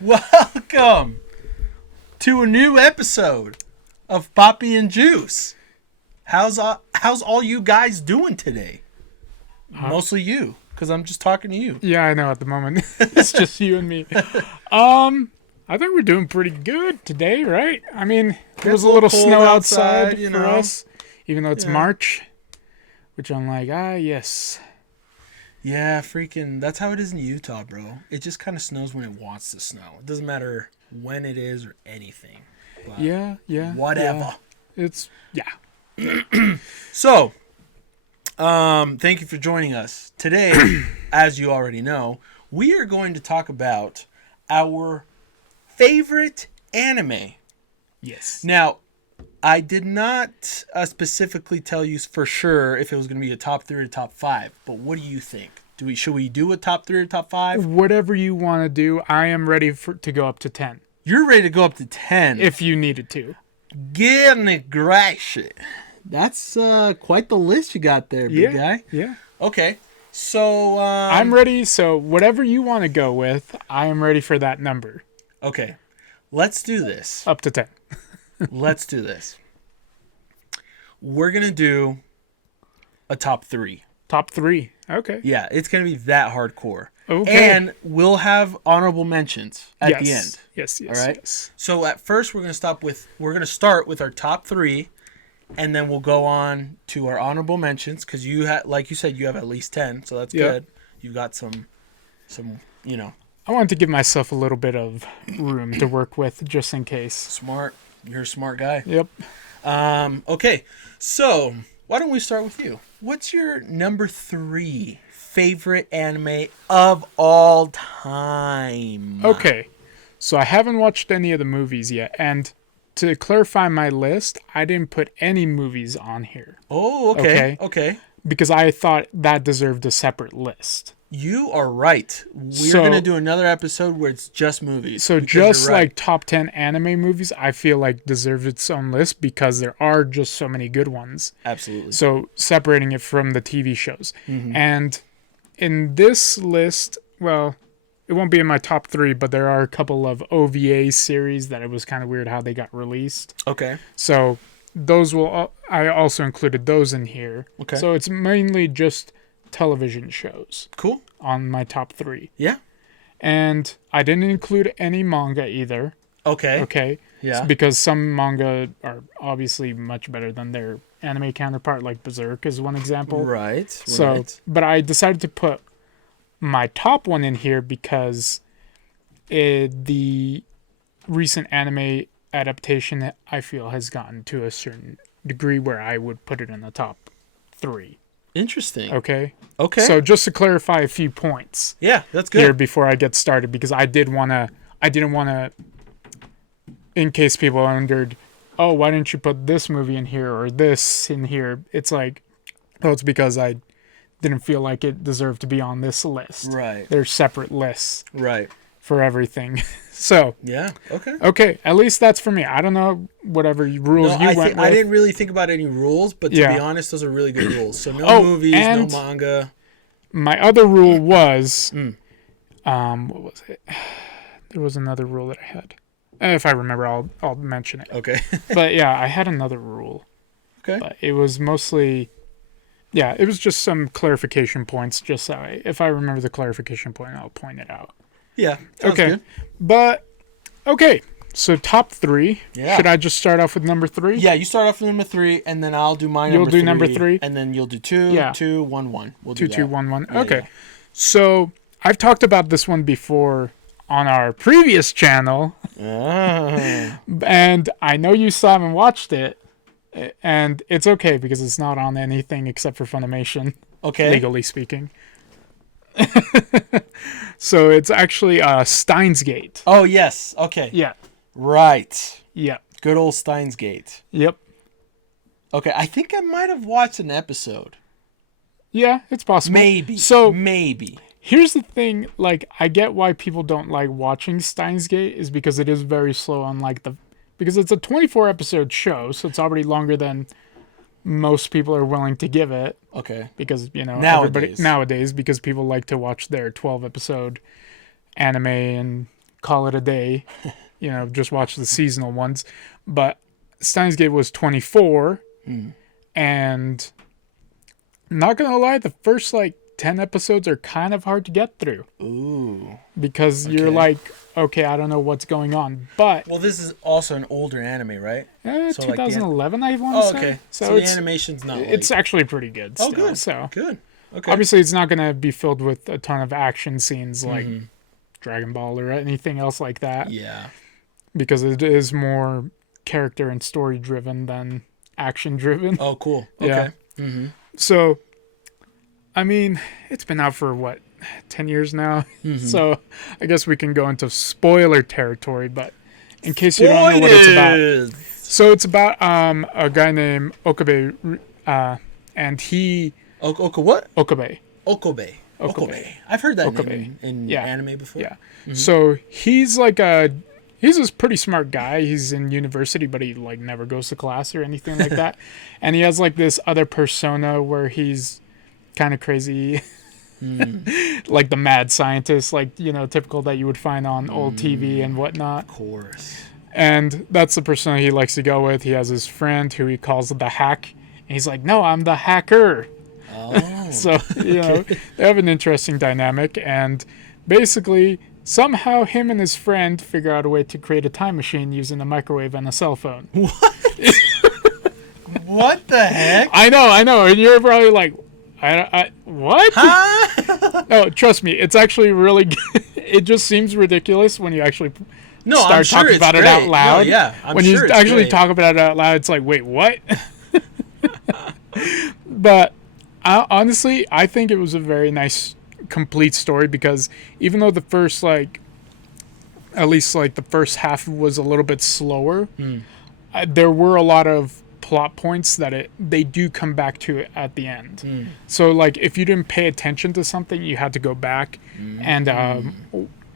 Welcome to a new episode of Poppy and Juice. How's all you guys doing today? Mostly you, because I'm just talking to you. Yeah, I know at the moment. It's just you and me. I think we're doing pretty good today, right? I mean, there was a little cold snow outside you for know. us, even though it's Yeah. March, which I'm like, yes. Yeah, freaking, that's how it is in Utah, bro. It just kind of snows when it wants to snow. It doesn't matter when it is or anything. But Yeah. whatever. Yeah. So, thank you for joining us. Today, as you already know, we are going to talk about our favorite anime. Yes. Now, I did not specifically tell you for sure if it was going to be a top 3 or top 5, but what do you think? Should we do a top 3 or top 5? Whatever you want to do, I am ready to go up to 10, You're ready to go up to 10. if you needed to. Goodness gracious. That's quite the list you got there, big guy. Yeah. Okay. So, I'm ready, so whatever you want to go with, I am ready for that number. okay. Let's do this. Up to 10. Let's do this. We're going to do a top 3. Top 3. Okay. Yeah, it's going to be that hardcore. Okay. And we'll have honorable mentions at the end. Yes. All right? Yes. So at first we're going to start with our top 3, and then we'll go on to our honorable mentions cuz like you said, you have at least 10, so that's Yeah. good. You've got some I wanted to give myself a little bit of room to work with just in case. smart. You're a smart guy. Yep. Okay. So, why don't we start with you? What's your number 3 favorite anime of all time? Okay. So I haven't watched any of the movies yet. And to clarify my list, I didn't put any movies on here Oh, okay. Okay. because I thought that deserved a separate list. You are right. We're So- going to do another episode where it's just movies. So because just you're right. like top 10 anime movies, I feel like deserve its own list because there are just so many good ones. Absolutely. So separating it from the TV shows. Mm-hmm. And in this list, well, it won't be in my top 3, but there are a couple of OVA series that it was kind of weird how they got released. Okay. So those I also included those in here. Okay. So it's mainly just television shows Cool. on my top 3. Yeah. And I didn't include any manga either. Okay. Okay. Yeah. Because some manga are obviously much better than their anime counterpart, like Berserk is one example. Right. So, right. but I decided to put my top one in here because the recent anime adaptation I feel has gotten to a certain degree where I would put it in the top 3. Interesting. Okay. Okay. So just to clarify a few points yeah, that's here good. before I get started, because I didn't want to, in case people wondered, oh, why didn't you put this movie in here or this in here? It's like, oh, it's because I didn't feel like it deserved to be on this list. Right. There's separate lists Right. for everything. So, Yeah. Okay. okay, at least that's for me. I don't know whatever rules No, you I went with. I didn't really think about any rules, but to Yeah. be honest, those are really good rules. So no Oh, movies, no and- manga. My other rule was, Mm. what was it? There was another rule that I had. If I remember, I'll mention it. Okay. But yeah, I had another rule. Okay. But it was mostly, yeah, it was just some clarification points. Just so if I remember the clarification point, I'll point it out. Yeah. Sounds Okay. good. But okay, so top 3. Yeah. Should I just start off with number 3? Yeah, you start off with number 3, and then I'll do my You'll number do 3. number 3? And then you'll do 2, Yeah. 2, 1, 1. We'll do 2, that. 2, 1, 1. Yeah, Okay. yeah. So I've talked about this one before on our previous channel, Ah. and I know you still haven't watched it, and it's okay because it's not on anything except for Funimation, Okay. legally speaking. So it's actually Steins Gate. Oh, yes. Okay. Yeah. Right. Yeah. Good old Steins Gate. Yep. Okay, I think I might have watched an episode. Yeah, it's possible. Maybe. So maybe. here's the thing, like, I get why people don't like watching Steins Gate is because it is very slow on because it's a 24 episode show, so it's already longer than most people are willing to give it Okay. because, Nowadays. nowadays because people like to watch their 12 episode anime and call it a day. Just watch the seasonal ones. But Steins Gate was 24, and not gonna lie, the first 10 episodes are kind of hard to get through. Ooh. Because you're like, okay, I don't know what's going on. But Well, this is also an older anime, right? So, 2011, I want to say. okay. So the it's animation's not. it's actually pretty good. Oh, Still, good. So Good. Okay. obviously, it's not gonna be filled with a ton of action scenes like Dragon Ball or anything else like that. Yeah. Because it is more character and story driven than action driven. Oh, cool. Yeah. Okay. So, I mean, it's been out for 10 years now. So, I guess we can go into spoiler territory. But in case you don't know what it's about, so it's about a guy named Okabe, and he what? Okabe. Okabe. Okabe. I've heard that Okabe. name in Yeah. anime before. Yeah. So he's he's this pretty smart guy. He's in university, but he never goes to class or anything like that. And he has this other persona where he's kind of crazy, like the mad scientist, typical that you would find on old TV and whatnot. Of course. And that's the persona he likes to go with. He has his friend who he calls the hack, and he's like, "No, I'm the hacker." Oh. So they have an interesting dynamic, and basically somehow him and his friend figure out a way to create a time machine using a microwave and a cell phone. What the heck? I know, and you're probably like, what? Huh? No, trust me, it's actually really good. It just seems ridiculous when you actually I'm sure talking it's about it great. out loud. No, yeah, I'm when sure you it's actually great. talk about it out loud, it's like, wait, what? But honestly, I think it was a very nice, complete story because even though the first, at least the first half was a little bit slower, there were a lot of plot points that they do come back to it at the end. So if you didn't pay attention to something, you had to go back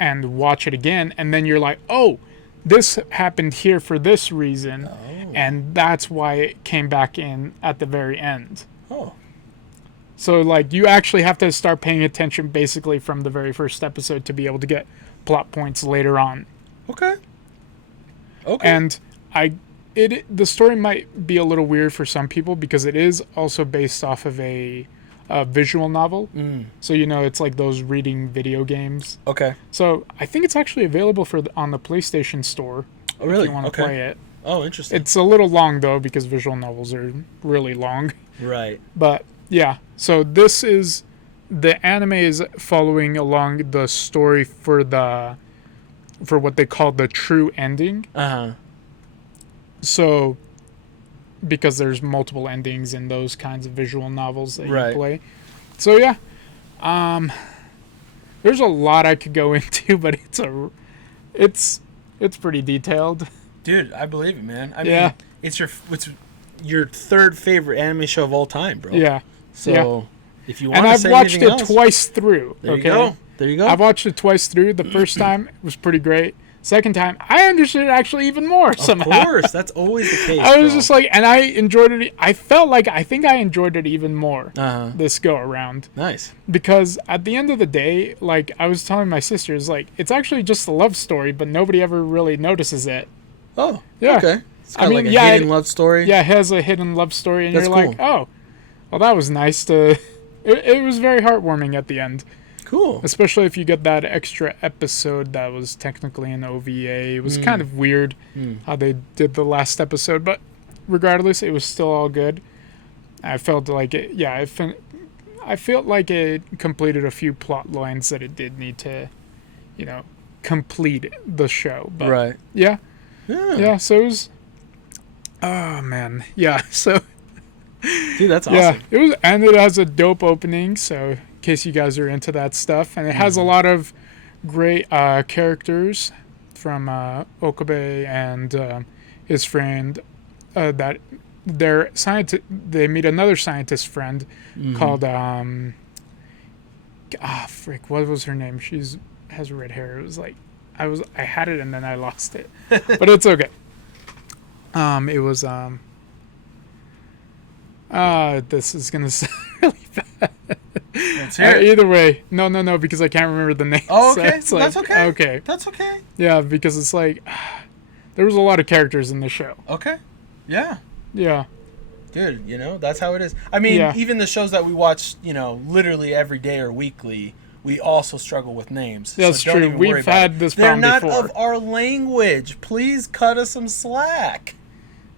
and watch it again, and then you're like, oh, this happened here for this reason, and that's why it came back in at the very end. Oh. So you actually have to start paying attention basically from the very first episode to be able to get plot points later on. Okay. And the story might be a little weird for some people because it is also based off of a visual novel. So it's like those reading video games. Okay. So I think it's actually available on the PlayStation Store. Oh, really? If you want to play it. Oh, interesting. It's a little long though because visual novels are really long. Right. But yeah, so the anime is following along the story for what they call the true ending. So because there's multiple endings in those kinds of visual novels that you play. So yeah, there's a lot I could go into, but it's pretty detailed. Dude, I believe it, man. I mean, it's your third favorite anime show of all time, bro. Yeah. So if you want and to I've say watched anything it else, twice through. There you go. There you go. I've watched it twice through. The first time was pretty great. Second time, I understood it actually even more somehow. Of course, that's always the case. I was just and I enjoyed it. I felt like I think I enjoyed it even more this go around. Nice. Because at the end of the day, I was telling my sisters, it's actually just a love story, but nobody ever really notices it. Oh, yeah. Okay. It's kind of a hidden love story. Yeah, it has a hidden love story, and That's you're cool. like, oh, well, that was nice to. It was very heartwarming at the end. Cool. Especially if you get that extra episode that was technically an OVA. It was kind of weird how they did the last episode, but regardless, it was still all good. I felt like it. Yeah, I felt like it completed a few plot lines that it did need to, complete the show. But Right. Yeah. Yeah. Yeah. So it was. Oh man. Yeah. So. Dude, that's awesome. Yeah, it has a dope opening, so in case you guys are into that stuff. And it has a lot of great characters from Okabe and his friend that they meet another scientist friend called what was her name? Has red hair. It was I had it and then I lost it. But it's okay. It was this is gonna sound really bad. Let's hear it. Either way, no, because I can't remember the name. Oh, So okay. it's like, That's okay. Okay. That's okay. Yeah, because it's like there was a lot of characters in the show. Okay. Yeah. Yeah. Dude, that's how it is. I mean, Yeah. even the shows that we watch, literally every day or weekly, we also struggle with names. That's so don't true. even worry We've about had it. this They're problem not before. of our language. Please cut us some slack.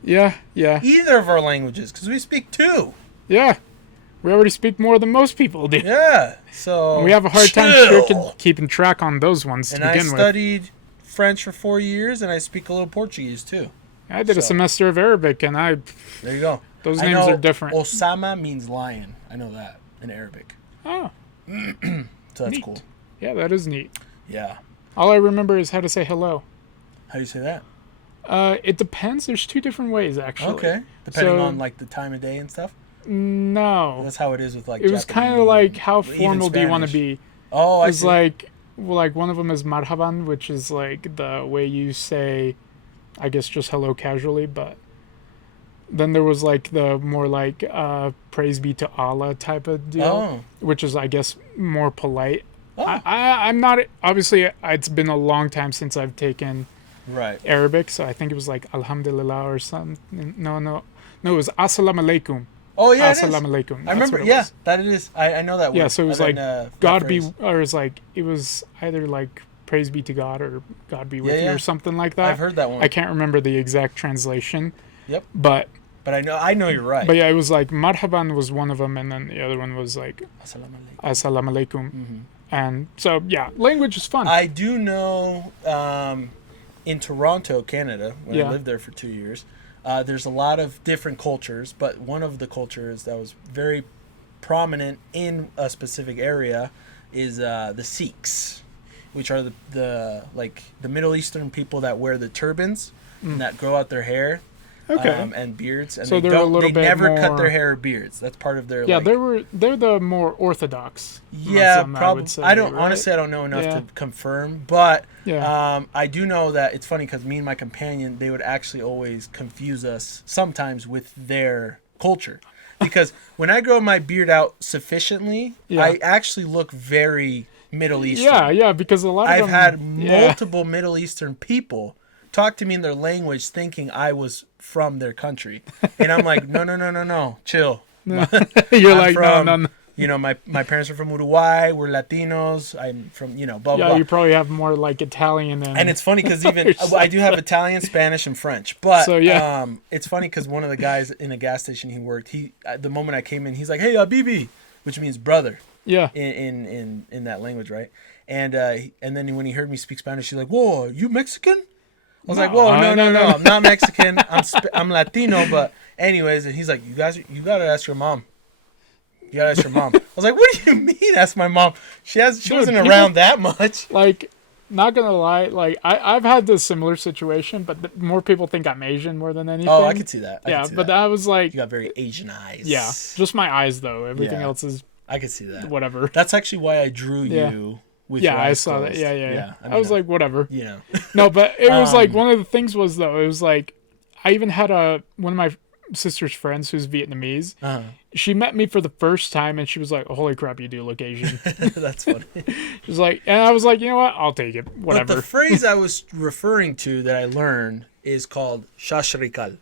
Yeah. Either of our languages, because we speak two. Yeah. We already speak more than most people do. Yeah. So We have a hard time chill. keeping track on those ones to And I begin with. studied French for 4 years, and I speak a little Portuguese too. I did a so- semester of Arabic, and There you go. those I names know are different. Osama means lion. I know that in Arabic. Oh, So that's Neat. cool. yeah, that is neat. Yeah. All I remember is how to say hello. How do you say that? It depends. There's two different ways, actually. Okay. Depending So- on like the time of day and stuff. No. That's how it is with like. It was kind of Japanese, like, how even formal do you want to Spanish. be? Oh, I It's see. like one of them is marhaban, which is like the way you say, I guess, just hello casually. But then there was like the more like praise be to Allah type of deal, Oh. which is, I guess, more polite. Oh. I'm not, obviously it's been a long time since I've taken Right. Arabic, so I think it was like Alhamdulillah or something. No, it was Assalamu alaikum. Oh yeah. It is. Assalamu alaikum. I remember. Yeah, that it is. I know that. Yeah, word. so it was And like, then, that God be, phrase. or it's like, it was either like praise be to God or God be with Yeah, you yeah. or something like that. I've heard that one. I can't remember the exact translation. Yep. But But I know you're right. yeah, it was like marhaban was one of them, and then the other one was like Assalamu alaikum. assalamu alaikum. Mhm. And so yeah, language is fun. I do know in Toronto, Canada, when Yeah. I lived there for 2 years, there's a lot of different cultures, but one of the cultures that was very prominent in a specific area is the Sikhs, which are the Middle Eastern people that wear the turbans and that grow out their hair. Okay. And beards, and So they they're a don't. little They bit never cut more- their hair or beards. That's part of their. Yeah, like, they're the more orthodox. Yeah, Muslim, probably. would say, I don't right? honestly. I don't know enough Yeah. to confirm, but Yeah. I do know that it's funny because me and my companion, they would actually always confuse us sometimes with their culture, because when I grow my beard out sufficiently, Yeah. I actually look very Middle Eastern. Yeah, because a lot of I've them, had yeah. multiple Middle Eastern people talk to me in their language, thinking I was from their country, and I'm like, no, chill. You're I'm like, from, no. My parents are from Uruguay. We're Latinos. I'm from, blah, Yeah, blah. you probably have more like Italian and And it's funny because even I do have Italian, Spanish, and French. But So, yeah. it's funny because one of the guys in a gas station he worked, the moment I came in, he's like, "Hey, Bibi," which means brother yeah. in that language, right? And then when he heard me speak Spanish, he's like, "Whoa, you Mexican?" I was like, No, "Whoa, no, no. I'm not Mexican. I'm Latino." But anyways, and he's like, "You gotta ask your mom. You gotta ask your mom." I was like, "What do you mean? Ask my mom? She wasn't people- around that much." Like, not gonna lie, like I've had this similar situation, but more people think I'm Asian more than anything. Oh, I could see that. I Yeah, could see but that. that was like, You got very Asian eyes. yeah, just my eyes though. Everything Yeah. else is I could see that. whatever. That's actually why I drew Yeah. you with Yeah, your I eyes saw that. closed. Yeah. I, I mean, was like, whatever. you know. No, but it was like Um, one of the things was though. It was like I even had one of my sister's friends who's Vietnamese. uh She met me for the first time and she was like, "Holy crap, you do look Asian." That's funny. She's like, and I was like, you know what? I'll take it. But Whatever. the phrase I was referring to that I learned is called shashrikal.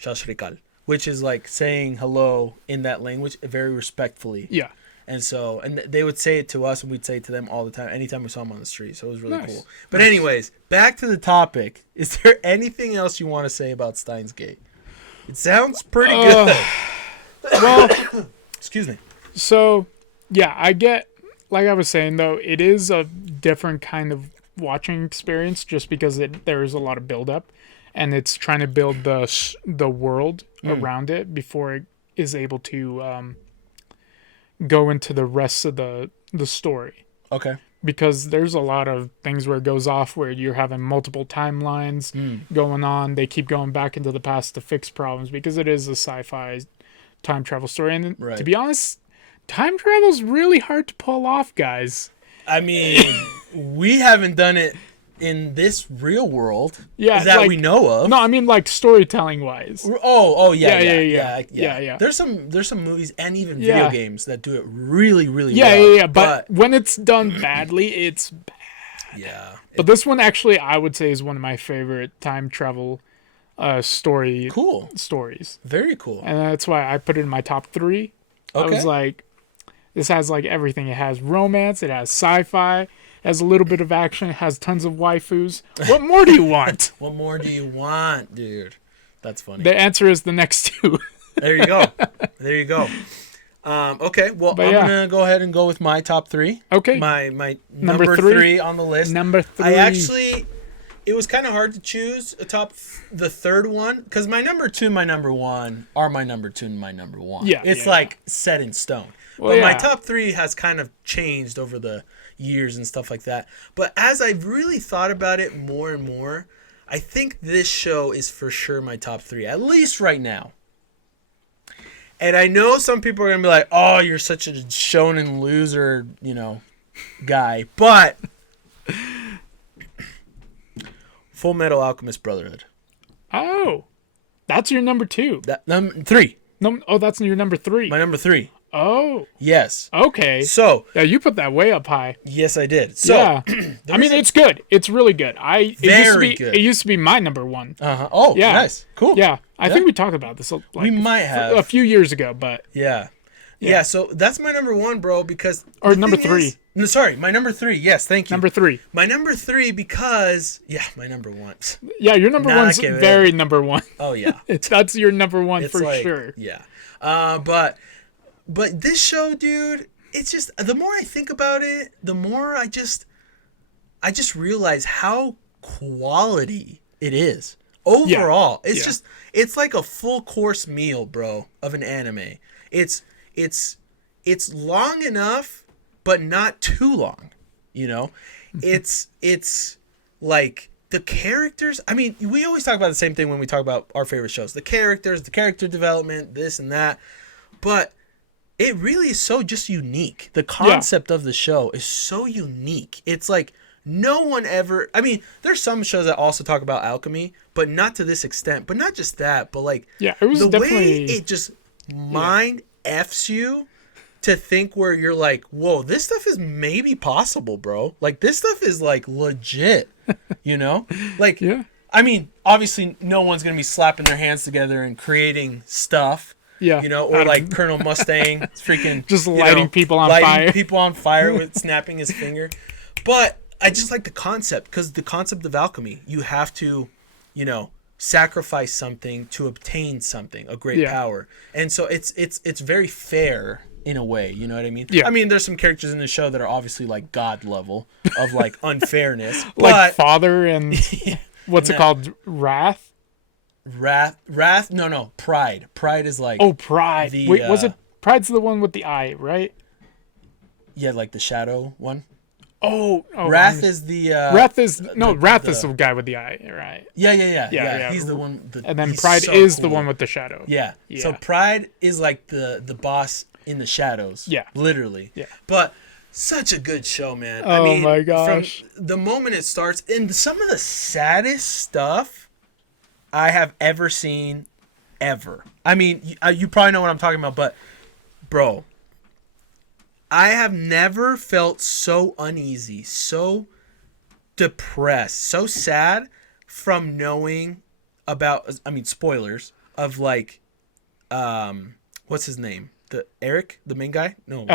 Shashrikal, which is like saying hello in that language very respectfully. Yeah. And so, and they would say it to us, and we'd say it to them all the time, anytime we saw them on the street. So it was really Nice. cool. But anyways, back to the topic. Is there anything else you want to say about Steins Gate? It sounds pretty good. Well, Excuse me. so yeah, I get, like I was saying though, it is a different kind of watching experience just because there is a lot of build up, and it's trying to build the world around it before it is able to go into the rest of the story. Okay. Because there's a lot of things where it goes off where you're having multiple timelines going on. They keep going back into the past to fix problems because it is a sci-fi time travel story. And Right. to be honest, time travel's really hard to pull off, guys. I mean, we haven't done it in this real world Yeah, that like- we know of. No, I mean like storytelling wise. Oh yeah, Yeah. yeah. There's some movies and even Yeah. video games that do it really, really Yeah, well. yeah. But when it's done badly, it's. yeah, But this one actually, I would say, is one of my favorite time travel cool, stories, very cool. and that's why I put it in my top 3. I Okay. was like, this has like everything. It has romance. It has sci-fi. It has a little bit of action. It has tons of waifus. What more do you want? What more do you want, dude? That's funny. The answer is the next 2. There you go. There you go. Okay, well, But I'm yeah. gonna go ahead and go with my top 3. Okay. My Number number three. 3 on the list. Number 3. I actually, it was kind of hard to choose the third one because my number 2 and my number 1 are my number 2 and my number 1. Yeah, It's yeah. like set in stone. Well, but my yeah. top 3 has kind of changed over the years and stuff like that. But as I've really thought about it more and more, I think this show is for sure my top 3, at least right now. And I know some people are going to be like, oh, you're such a shonen loser, guy. But Full Metal Alchemist Brotherhood. Oh, that's your number 2. That 3. No, oh, that's your number 3. My number 3. Oh, Yes. okay. So, Yeah, you put that way up high. yes, I did. So, Yeah, I mean it's good. It's really good. Very good. It used to be my number 1. Oh, Yeah. nice. Cool. Yeah, I think we talked about this like We might have. a few years ago, but Yeah. Yeah, so that's my number 1, bro, because... Or the number thing 3. is- no, sorry, my number 3. Yes, thank you. number 3. My number 3 because... Yeah, my number 1. Yeah, your number Nah, one's que ver. very number 1. Oh, yeah. That's your number 1 It's for like, sure. Yeah. But this show, dude, it's just the more I think about it, the more I just realize how quality it is overall. It's Yeah. just it's like a full course meal, bro, of an anime. It's long enough, but not too long. It's like the characters. I mean, we always talk about the same thing when we talk about our favorite shows: the characters, the character development, this and that. But it really is so just unique. The concept of the show is so unique. It's like no one ever. I mean, there's some shows that also talk about alchemy, but not to this extent. But not just that, but like Yeah, it was the way definitely it just mind f's you to think where you're like, whoa, this stuff is maybe possible, bro. Like this stuff is like legit, Like, Yeah. I mean, obviously, no one's gonna be slapping their hands together and creating stuff. Yeah. Or Out of- like Colonel Mustang freaking Just lighting people on fire. people on fire with snapping his finger. But I just like the concept because the concept of alchemy, you have to, sacrifice something to obtain something, a great Yeah. power. And so it's very fair in a way, you know what I mean? Yeah. I mean, there's some characters in the show that are obviously like God level of like unfairness. like but Father and what's it No. called? Wrath? Wrath, no, Pride. Pride is like Oh, Pride. The, Wait, was it Pride's the one with the eye, right? yeah, like the shadow one. Oh, Wrath is the Wrath is Wrath the- is the guy with the eye, right? Yeah. He's the one. And then he's Pride so is the cool. one with the shadow. Yeah. So Yeah. Pride is like the boss in the shadows. Yeah. Literally. Yeah. But such a good show, man. Oh my gosh. From the moment it starts, and some of the saddest stuff I have ever seen, ever. I mean, you probably know what I'm talking about, but bro, I have never felt so uneasy, so depressed, so sad from knowing about, I mean, spoilers of like, what's his name? Eric, the main guy? No.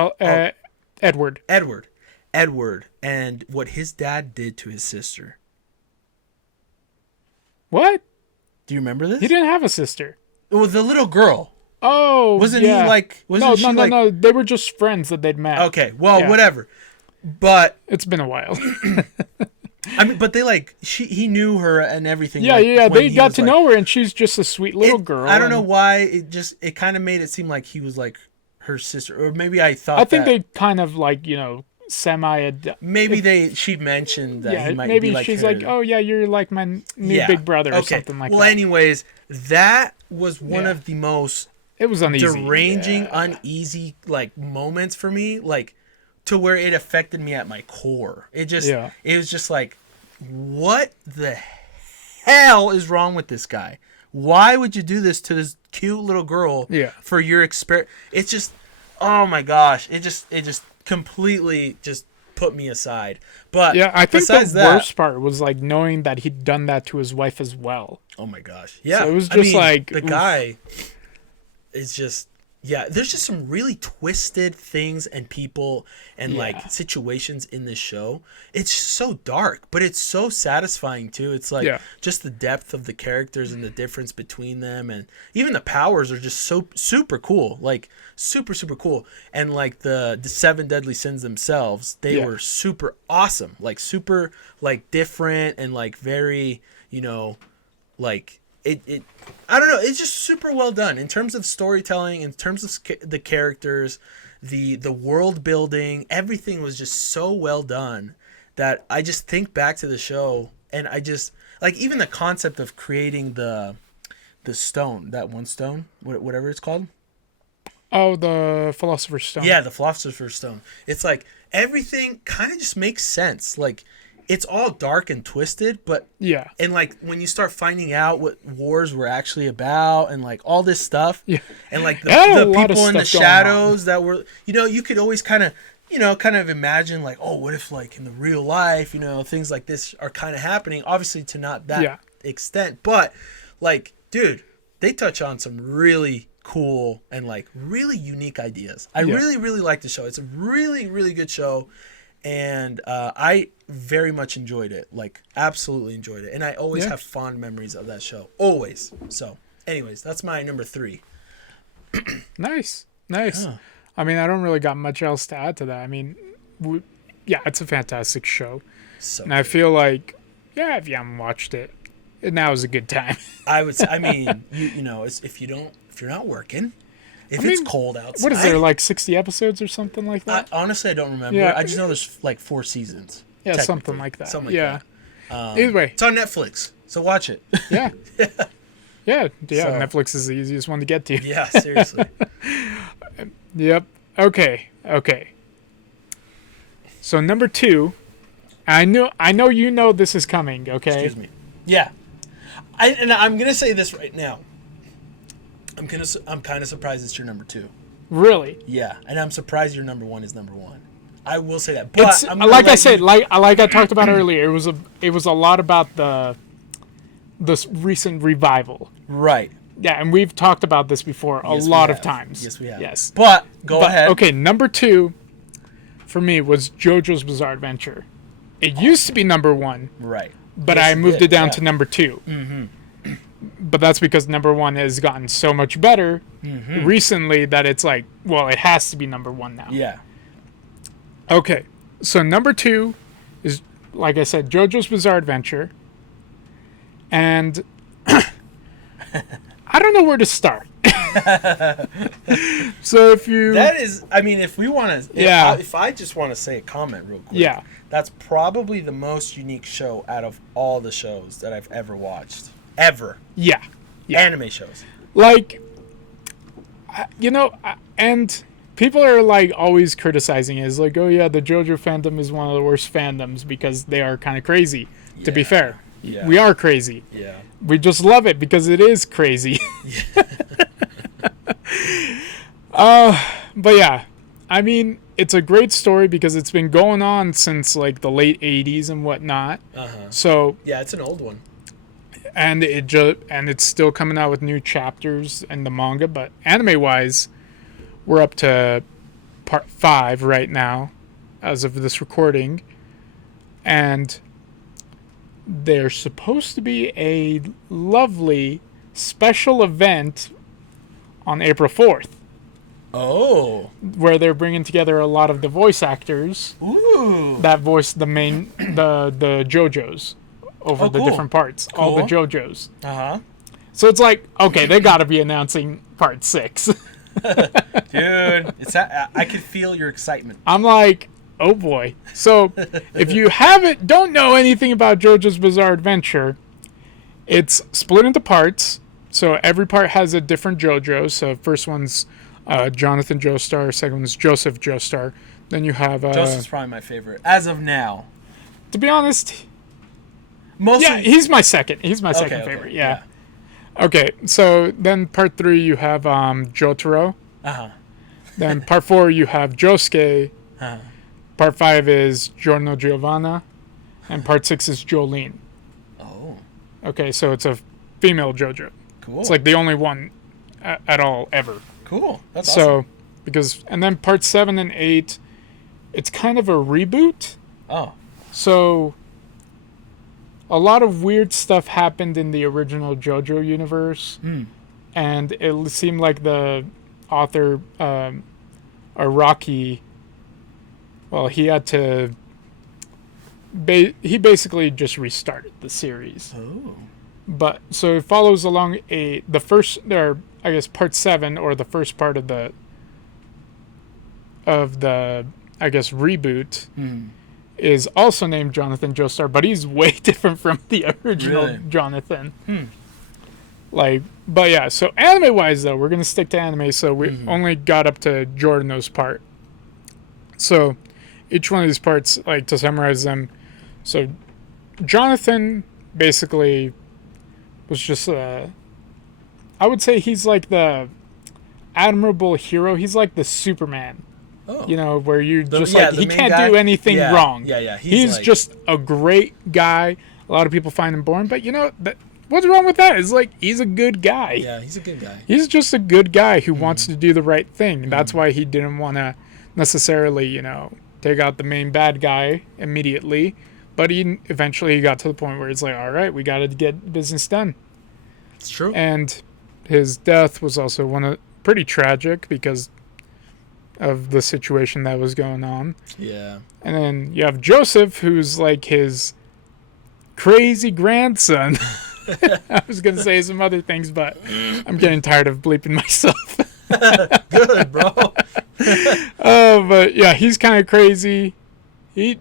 Edward. Edward, and what his dad did to his sister. What? Do you remember this? He didn't have a sister. Well, the little girl. Oh, Wasn't yeah. he like? Wasn't she like? No. They were just friends that they'd met. Okay, well, Yeah. whatever. But It's been a while. I mean, but they like he knew her and everything. yeah, like, yeah. when They he got was, to like- know her, and she's just a sweet little girl. I don't know and why it kind of made it seem like he was like her sister, or maybe I thought. I think that they kind of like semi. maybe she mentioned that Yeah, he might maybe be like she's her. like, oh yeah, you're like my new big brother or something like well, that. anyways, that was one Yeah. of the most It was uneasy. deranging, Yeah. uneasy like moments for me, like to where it affected me at my core. It just Yeah. it was just like what the hell is wrong with this guy? Why would you do this to this cute little girl Yeah. for your It's just, oh my gosh. It just completely just put me aside. But Yeah, I think the besides that, worst part was like knowing that he'd done that to his wife as well. oh my gosh. Yeah. So it was just like, the oof. guy is just, yeah, there's just some really twisted things and people and Yeah. like situations in this show. It's so dark, but it's so satisfying too. It's like Yeah. just the depth of the characters and the difference between them, and even the powers are just so super cool. Like super cool. And like the seven deadly sins themselves, they Yeah. were super awesome. Like super like different and like very, like it I don't know, it's just super well done in terms of storytelling, in terms of the characters, the world building. Everything was just so well done that I just think back to the show, and I just like even the concept of creating the stone, that one stone, whatever it's called. Oh, the Philosopher's Stone. Yeah, the Philosopher's Stone. It's like everything kind of just makes sense. Like it's all dark and twisted, but Yeah. and like when you start finding out what wars were actually about and like all this stuff, Yeah. and like the Yeah, a lot of people in the stuff going on. shadows that were, you could always kind of imagine like, oh, what if like in the real life, things like this are kind of happening. Obviously to not that Yeah. extent, but like, dude, they touch on some really cool and like really unique ideas. I Yeah. really like the show. It's a really good show. And I very much enjoyed it, like absolutely enjoyed it, and I always Yeah. have fond memories of that show, always. So anyways, that's my number 3. Nice. Nice. Yeah. I mean, I don't really got much else to add to that. I mean, yeah, it's a fantastic show. So And I feel like, yeah, if you haven't watched it, now is a good time. I would say, I mean, if you're not working, if it's mean, cold outside, What is there, like 60 episodes or something like that? honestly, I don't remember. Yeah. I just know there's like 4 seasons. Yeah, something technically. like that. Something like Yeah. that. Either way, It's on Netflix, so watch it. yeah. Yeah, So- Netflix is the easiest one to get to. Yeah, seriously. Yep. Okay. So number 2, I know you know this is coming, okay? Excuse me. Yeah, I'm gonna say this right now. I'm kind of surprised it's your number 2. Really? Yeah, and I'm surprised your number 1 is number 1. I will say that. But It's I'm gonna like I let said, you- like I talked about earlier, it was a lot about this recent revival. right. Yeah, and we've talked about this before a Yes, we lot of have. times. Yes, we have. Yes. But go But, ahead. Okay, number 2 for me was JoJo's Bizarre Adventure. It used to be number 1, Right. but Yes, I it moved did, it down yeah. to number 2. Mm-hmm. But that's because number 1 has gotten so much better recently that it's like, well, it has to be number 1 now. Yeah. Okay, so number 2 is, like I said, JoJo's Bizarre Adventure. And I don't know where to start. So if you... That is, I mean, if we want to, Yeah. if I just want to say a comment real quick. Yeah. That's probably the most unique show out of all the shows that I've ever watched. Ever. Yeah. Yeah. Anime shows. Like, and people are like always criticizing it. It's like, oh yeah, the JoJo fandom is one of the worst fandoms because they are kind of crazy. To be Yeah. fair, Yeah. we are crazy. Yeah. We just love it because it is crazy. But yeah, I mean, it's a great story because it's been going on since like the late 80s and whatnot. Uh-huh. So, Yeah, it's an old one. and it's still coming out with new chapters in the manga, but anime wise, we're up to part 5 right now as of this recording. And there's supposed to be a lovely special event on April 4th Oh. where they're bringing together a lot of the voice actors Ooh. that voice the main the JoJos over Oh, the cool. different parts, all the Cool. JoJos. Uh-huh. So it's like, okay, they got to be announcing part 6. Dude, I can feel your excitement. I'm like, oh boy. So if you don't know anything about JoJo's Bizarre Adventure, it's split into parts. So every part has a different JoJo. So first one's Jonathan Joestar, second one's Joseph Joestar. Then you have Joseph's probably my favorite as of now. to be honest, Mostly. Yeah, he's my second. He's my second Okay. favorite. Yeah. Okay, so then part 3 you have Jotaro. Uh-huh. Then part 4 you have Josuke. Uh-huh. Part 5 is Giorno Giovanna, and part 6 is Jolene. Oh, Okay, so it's a female JoJo. cool. It's like the only one at all ever. cool. That's So, awesome. because and then part 7 and 8, it's kind of a reboot. Oh, So, a lot of weird stuff happened in the original JoJo universe, and it seemed like the author Araki, well, he had to. He basically just restarted the series. oh, But so it follows along the first, or I guess part 7, or the first part of the I guess reboot, is also named Jonathan Joestar, but he's way different from the original Really? Jonathan. Like, but yeah, so anime wise though, we're gonna stick to anime, so we only got up to Giordano's part. So each one of these parts, like to summarize them, so Jonathan basically was just I would say he's like the admirable hero. He's like the Superman. oh. You know, where you just yeah, like the he main can't guy? do anything Yeah, wrong. yeah. He's like- just a great guy. A lot of people find him boring, but you know what's wrong with that? Is like he's a good guy. Yeah, he's a good guy. He's just a good guy who wants to do the right thing. That's why he didn't want to necessarily, take out the main bad guy immediately. But eventually he got to the point where it's like, all right, we got to get business done. It's true. And his death was also pretty tragic because of the situation that was going on. Yeah. And then you have Joseph, who's like his crazy grandson. I was going to say some other things, but I'm getting tired of bleeping myself. Good, bro. Oh, but yeah, he's kind of crazy. He's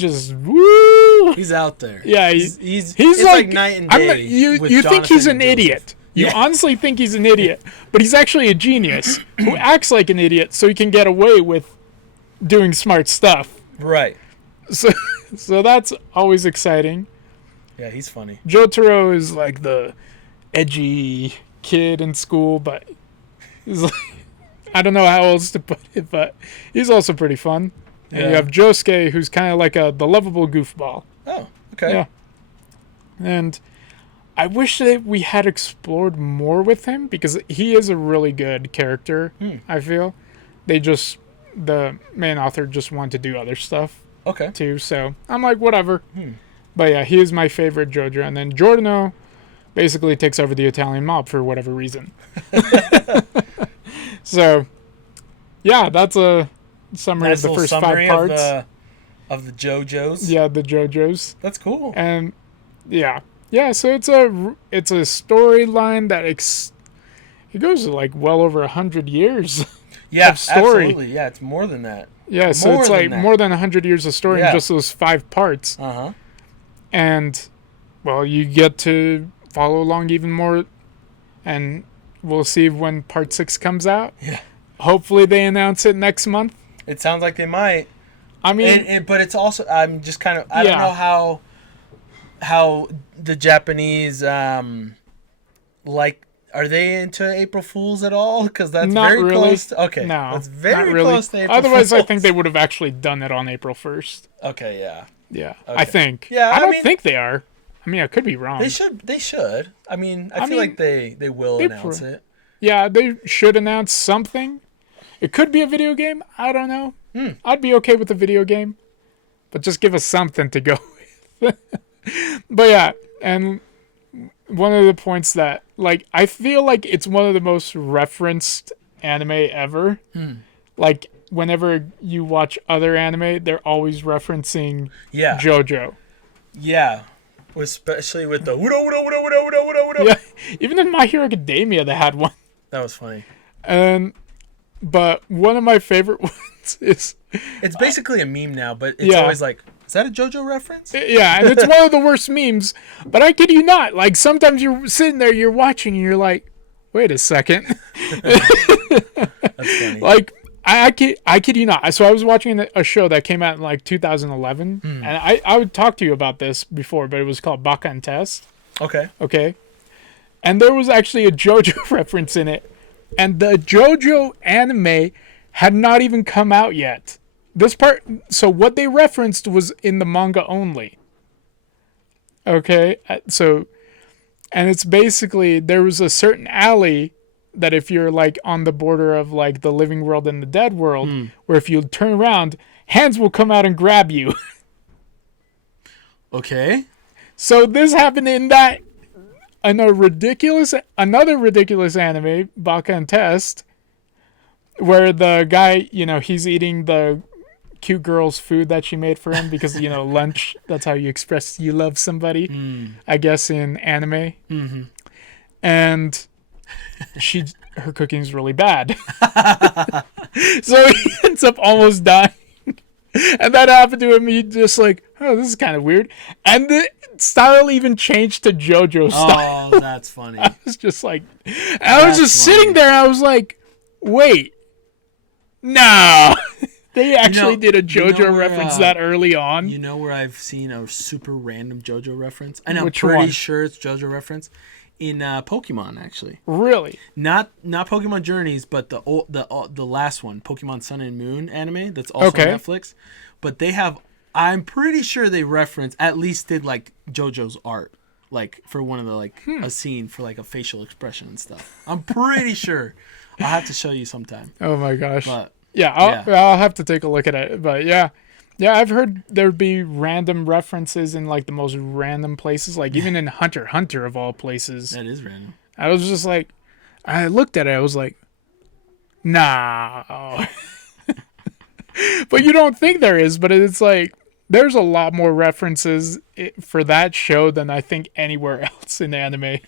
just woo. He's out there. Yeah, he's he's like night and day. you with think he's Jonathan an and Joseph. idiot. You Yeah. honestly think he's an idiot, but he's actually a genius who acts like an idiot so he can get away with doing smart stuff. Right. So that's always exciting. Yeah, he's funny. Jotaro is like the edgy kid in school, but he's like, I don't know how else to put it, but he's also pretty fun. And you Yeah. have Josuke, who's kind of like the lovable goofball. Oh, okay. Yeah. And I wish that we had explored more with him because he is a really good character, I feel. The main author just wanted to do other stuff Okay. too, so I'm like, whatever. But yeah, he is my favorite JoJo. And then Giordano basically takes over the Italian mob for whatever reason. So, yeah, that's a summary Nice of the little first summary 5 parts. of the JoJos. Yeah, the JoJos. That's cool. And yeah, so it's a storyline that it goes like well over 100 years. Yeah, of story. absolutely. Yeah, it's more than that. Yeah, so More it's than like that. more than 100 years of story Yeah. in just those 5 parts. Uh-huh. And well, you get to follow along even more, and we'll see when part 6 comes out. Yeah. Hopefully they announce it next month. It sounds like they might. I mean, But it's also, I'm just kind of, I don't Yeah. know how the Japanese, are they into April Fools at all? Because that's Not very really. close. To, no, that's very not really. close to April Otherwise, Fools. I think they would have actually done it on April 1st. Okay, yeah. Yeah, Okay. I think. Yeah, I I don't mean- think they are. I mean, I could be wrong. They should. I mean, I I feel mean, like they will they announce pro- it. Yeah, they should announce something. It could be a video game. I don't know. I'd be okay with a video game, but just give us something to go with. But yeah, and one of the points that, like, I feel like it's one of the most referenced anime ever. Like, whenever you watch other anime, they're always referencing Yeah. JoJo. Yeah. Especially with the Udo, Udo, Udo, Udo, Udo, Udo, Udo. Yeah, even in My Hero Academia, they had one. That was funny. But one of my favorite ones is, It's basically a meme now, but it's Yeah. always like, is that a JoJo reference? yeah, and it's one of the worst memes. But I kid you not, like sometimes you're sitting there, you're watching, and you're like, wait a second, That's funny. like I kid you not. So I was watching a show that came out in like 2011, and I would talk to you about this before, but it was called Baka and Test. Okay. Okay, and there was actually a JoJo reference in it, and the JoJo anime had not even come out yet. This part, so what they referenced was in the manga only. Okay, so, and it's basically there was a certain alley that if you're like on the border of like the living world and the dead world, where if you turn around, hands will come out and grab you. Okay. So this happened in another ridiculous anime, Baka and Test, where the guy, he's eating the cute girl's food that she made for him because, lunch, that's how you express you love somebody, I guess, in anime. Mm-hmm. And her cooking's really bad. So he ends up almost dying. And that happened to him. He just like, oh, this is kind of weird. And the style even changed to JoJo style. Oh, that's funny. I was just like, I was just sitting there. I was like, wait, no. They actually did a JoJo reference that early on. You know where I've seen a super random JoJo reference? And I'm Which pretty one? sure it's JoJo reference in Pokemon, actually. Really? Not Pokemon Journeys, but the last one, Pokemon Sun and Moon anime. That's also on Netflix. But they have. I'm pretty sure they reference at least did like JoJo's art, like for one of the a scene for like a facial expression and stuff. I'm pretty sure. I'll have to show you sometime. Oh my gosh. But I'll have to take a look at it. But yeah, I've heard there'd be random references in like the most random places, like even in Hunter x Hunter of all places. That is random. I was just like, I looked at it, I was like, nah. But you don't think there is, but it's like there's a lot more references for that show than I think anywhere else in anime,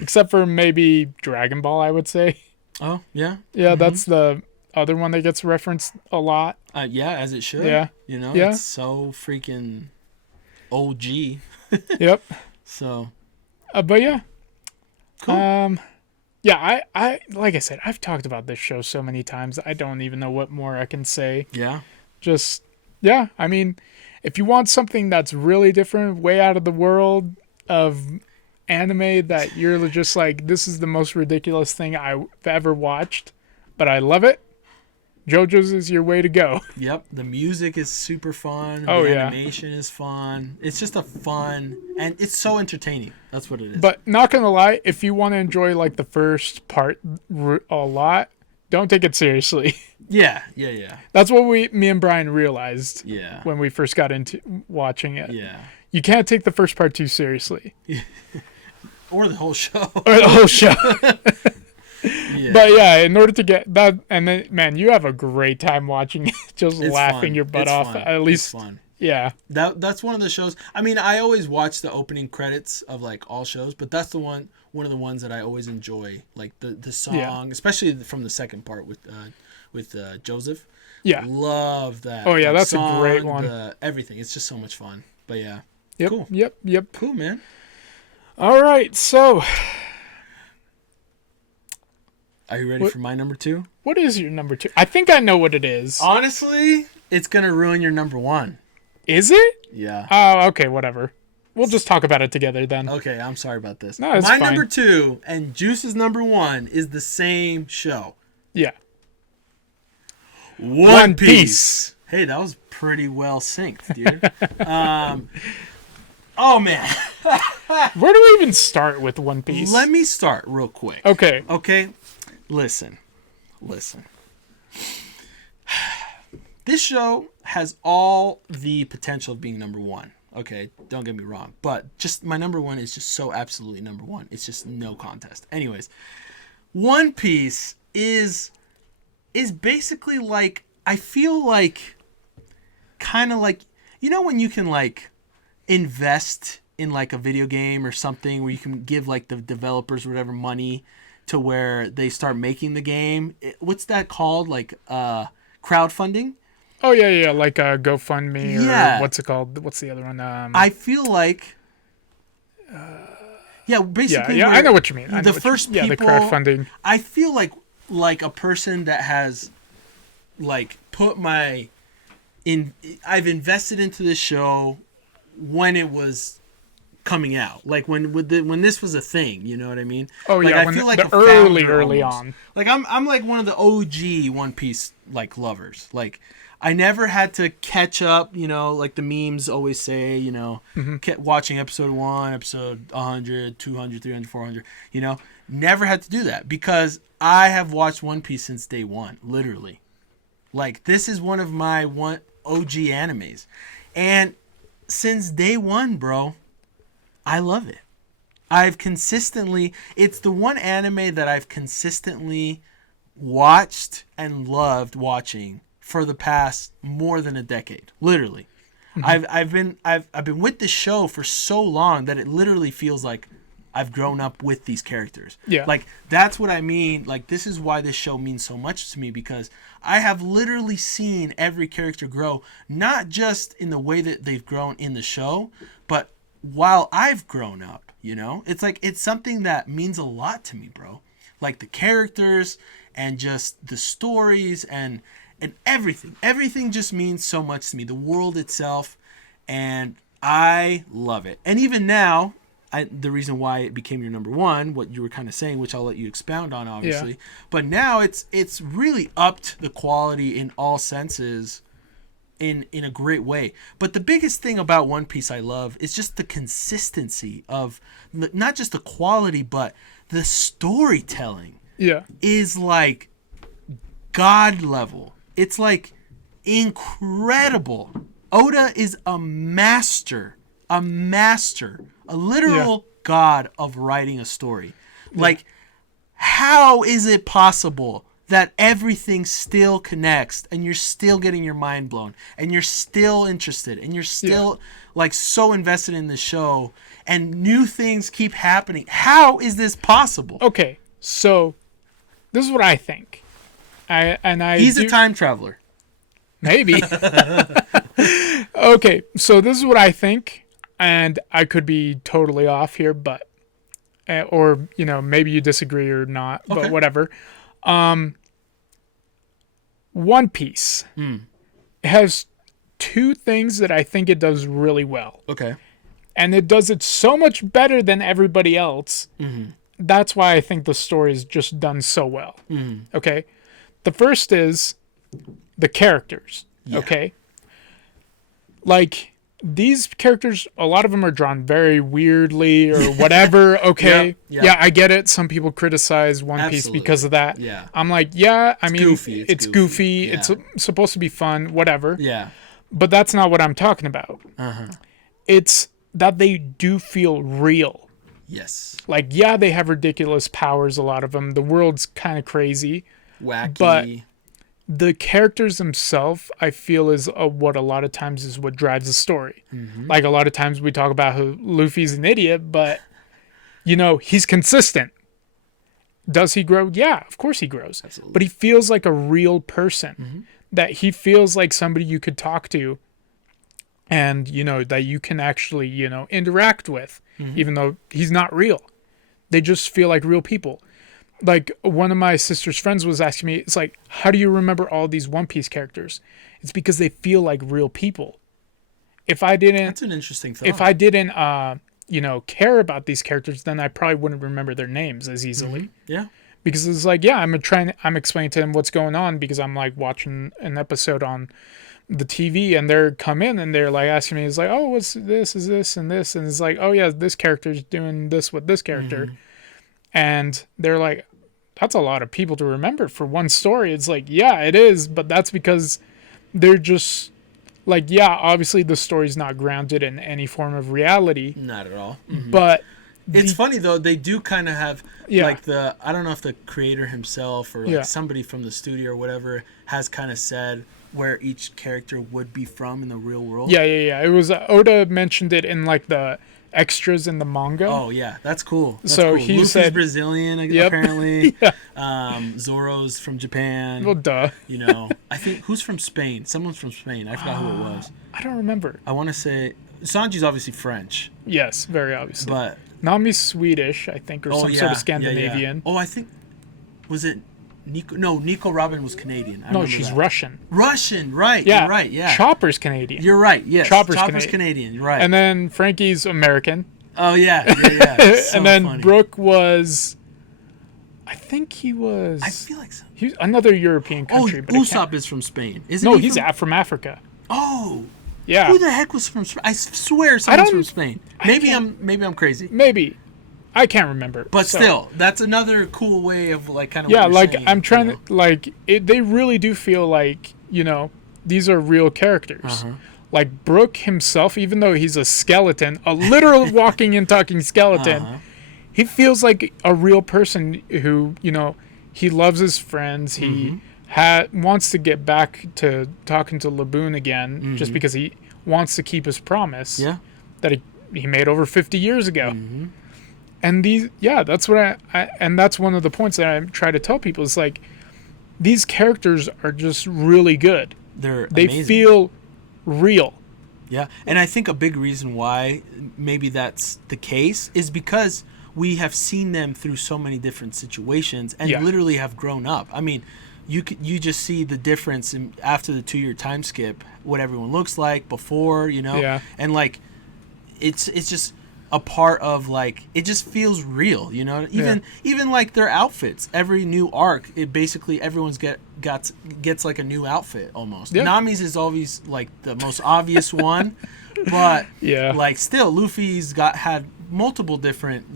except for maybe Dragon Ball, I would say. Oh yeah. Yeah, that's the other one that gets referenced a lot. Yeah, as it should. Yeah. It's so freaking OG. Yep. So. But yeah. Cool. Yeah, I like I said, I've talked about this show so many times. I don't even know what more I can say. Yeah. Just, yeah, I mean, if you want something that's really different, way out of the world of anime that you're just like, this is the most ridiculous thing I've ever watched, but I love it, JoJo's is your way to go. Yep. The music is super fun. Oh, the yeah. animation is fun. It's just a fun, and it's so entertaining. That's what it is. But not gonna lie, if you want to enjoy like the first part a lot, don't take it seriously. Yeah. That's what me and Brian realized Yeah. when we first got into watching it. Yeah. You can't take the first part too seriously. Or the whole show. Or the whole show. Yeah. But yeah, in order to get that, and then, man, you have a great time watching it, just It's laughing fun. your butt It's off. fun. At least, It's fun. yeah. That's one of the shows. I mean, I always watch the opening credits of like all shows, but that's one of the ones that I always enjoy. Like the song, especially from the second part with Joseph. Yeah. Love that. Oh yeah, like, that's song, a great one. Everything. It's just so much fun. But yeah. Yep. Cool. Yep. Cool, man. All right, so Are you ready for my number 2? what is your number 2? I think I know what it is. Honestly, it's gonna ruin your number 1. Is it? Yeah. Oh, okay, whatever. We'll just talk about it together then. Okay, I'm sorry about this. No, it's my fine. number 2 and Juice's number 1 is the same show. Yeah. One Piece. Hey, that was pretty well synced, dude. Oh man. Where do we even start with One Piece? Let me start real quick. Okay. Okay. Listen. This show has all the potential of being number 1. Okay, don't get me wrong, but just my number 1 is just so absolutely number 1. It's just no contest. Anyways, One Piece is basically like, I feel like kind of like, you know when you can like invest in like a video game or something where you can give like the developers or whatever money to where they start making the game. What's that called? Like crowdfunding? Oh yeah, like GoFundMe or Yeah. what's it called? What's the other one? I feel like basically yeah, I know what you mean. The first the people, crowdfunding. I feel like a person that has like put my I've invested into this show when it was coming out, like when this was a thing, you know what I mean? Oh like, yeah, I when feel like the a founder early almost. on. Like I'm like one of the OG One Piece like lovers. Like I never had to catch up, you know, like the memes always say, you know, kept watching episode 1, episode 100, 200, 300, 400, you know, never had to do that because I have watched One Piece since day one, literally. Like this is one of my one OG animes. And since day one, bro, I love it. It's the one anime that I've consistently watched and loved watching for the past more than a decade. Literally. I've been with this show for so long that it literally feels like I've grown up with these characters. Yeah. Like that's what I mean. Like this is why this show means so much to me because I have literally seen every character grow, not just in the way that they've grown in the show, but while I've grown up, you know? It's like it's something that means a lot to me, bro. Like the characters and just the stories and everything. Everything just means so much to me. The world itself, and I love it. And even now, the reason why it became your number one, what you were kind of saying, which I'll let you expound on, obviously. Yeah. But now it's really upped the quality in all senses in a great way. But the biggest thing about One Piece I love is just the consistency of not just the quality, but the storytelling Yeah. is like God level. It's like incredible. Oda is a master, a literal god of writing a story. Like, how is it possible that everything still connects and you're still getting your mind blown and you're still interested and you're still like so invested in the show and new things keep happening? How is this possible? Okay, so this is what I think. He's a time traveler. Maybe. Okay, so this is what I think, and I could be totally off here, but or you know maybe you disagree or not, Okay. but whatever. One Piece has two things that I think it does really well, Okay. and it does it so much better than everybody else. That's why I think the story is just done so well. Okay, the first is the characters. Yeah. Okay, like these characters, a lot of them are drawn very weirdly or whatever. Okay, Yeah. I get it. Some people criticize One Piece Absolutely. because of that. Yeah. I'm like, yeah, I mean, goofy. it's It's goofy. goofy. It's Yeah. supposed to be fun, whatever. Yeah. But that's not what I'm talking about. It's that they do feel real. Yes. Like, yeah, they have ridiculous powers, a lot of them. The world's kind of crazy. Wacky. But the characters themselves, I feel, is what a lot of times is what drives the story. Like, a lot of times we talk about how Luffy's an idiot, but, you know, he's consistent. Does he grow? Yeah, of course he grows. Absolutely. But he feels like a real person. That he feels like somebody you could talk to and, you know, that you can actually, you know, interact with, even though he's not real. They just feel like real people. Like, one of my sister's friends was asking me, it's like, how do you remember all these One Piece characters? It's because they feel like real people. If I didn't, That's an interesting thought. if I didn't, you know, care about these characters, then I probably wouldn't remember their names as easily. Yeah. Because it's like, yeah, I'm explaining to them what's going on because I'm like watching an episode on the TV and they're come in and they're like asking me, it's like, oh, what's this, is this and this, and it's like, oh yeah, this character's doing this with this character. And they're like, that's a lot of people to remember for one story. It's like, yeah, it is, but that's because they're just like, yeah, obviously the story's not grounded in any form of reality, Not at all. but It's funny though, they do kind of have Yeah. like I don't know if the creator himself or like Yeah. somebody from the studio or whatever has kind of said where each character would be from in the real world. yeah. It was Oda mentioned it in like the extras in the manga. Oh yeah, that's cool. That's So cool. he Luffy's said- Brazilian Yep. apparently. Yeah. Zoro's from Japan. Well, duh. You know, I think who's from Spain? Someone's from Spain. I forgot who it was. I don't remember. I want to say Sanji's obviously French, Yes, very obviously. but Nami's Swedish, I think, or some sort of Scandinavian. Oh, I think was it Nico Robin was Canadian. I No, remember she's that. Russian. Russian, right? Yeah, You're right. Yeah, Chopper's Canadian. you're right. Yes, Chopper's Canadian. You're right. And then Frankie's American. oh yeah. So and then funny. Brooke was, I think he was. I feel like so. He was another European Oh, country. but I can't- Usopp is from Spain. Isn't No, he? he's from... from Africa. Oh, Yeah, who the heck was from Spain? I swear someone's don't- from Spain. I Maybe can't- I'm crazy. maybe. I can't remember. But So, still, that's another cool way of like kind of. yeah, what you're like saying, I'm trying you know? to like it. They really do feel like these are real characters. Uh-huh. Like Brooke himself, even though he's a skeleton, a literal walking and talking skeleton, Uh-huh. he feels like a real person who he loves his friends. Mm-hmm. He wants to get back to talking to Laboon again, just because he wants to keep his promise Mm-hmm. Yeah. that he made over 50 years ago. Mm-hmm. And that's what and that's one of the points that I try to tell people is like these characters are just really good. They amazing. feel real. Yeah, and I think a big reason why maybe that's the case is because we have seen them through so many different situations and Yeah. literally have grown up. I mean, you just see the difference after the 2-year time skip, what everyone looks like before, Yeah. and like it's just a part of like it just feels real, even like their outfits. Every new arc, it basically everyone's gets like a new outfit almost. Yeah. Nami's is always like the most obvious one, but Yeah. like still Luffy's had multiple different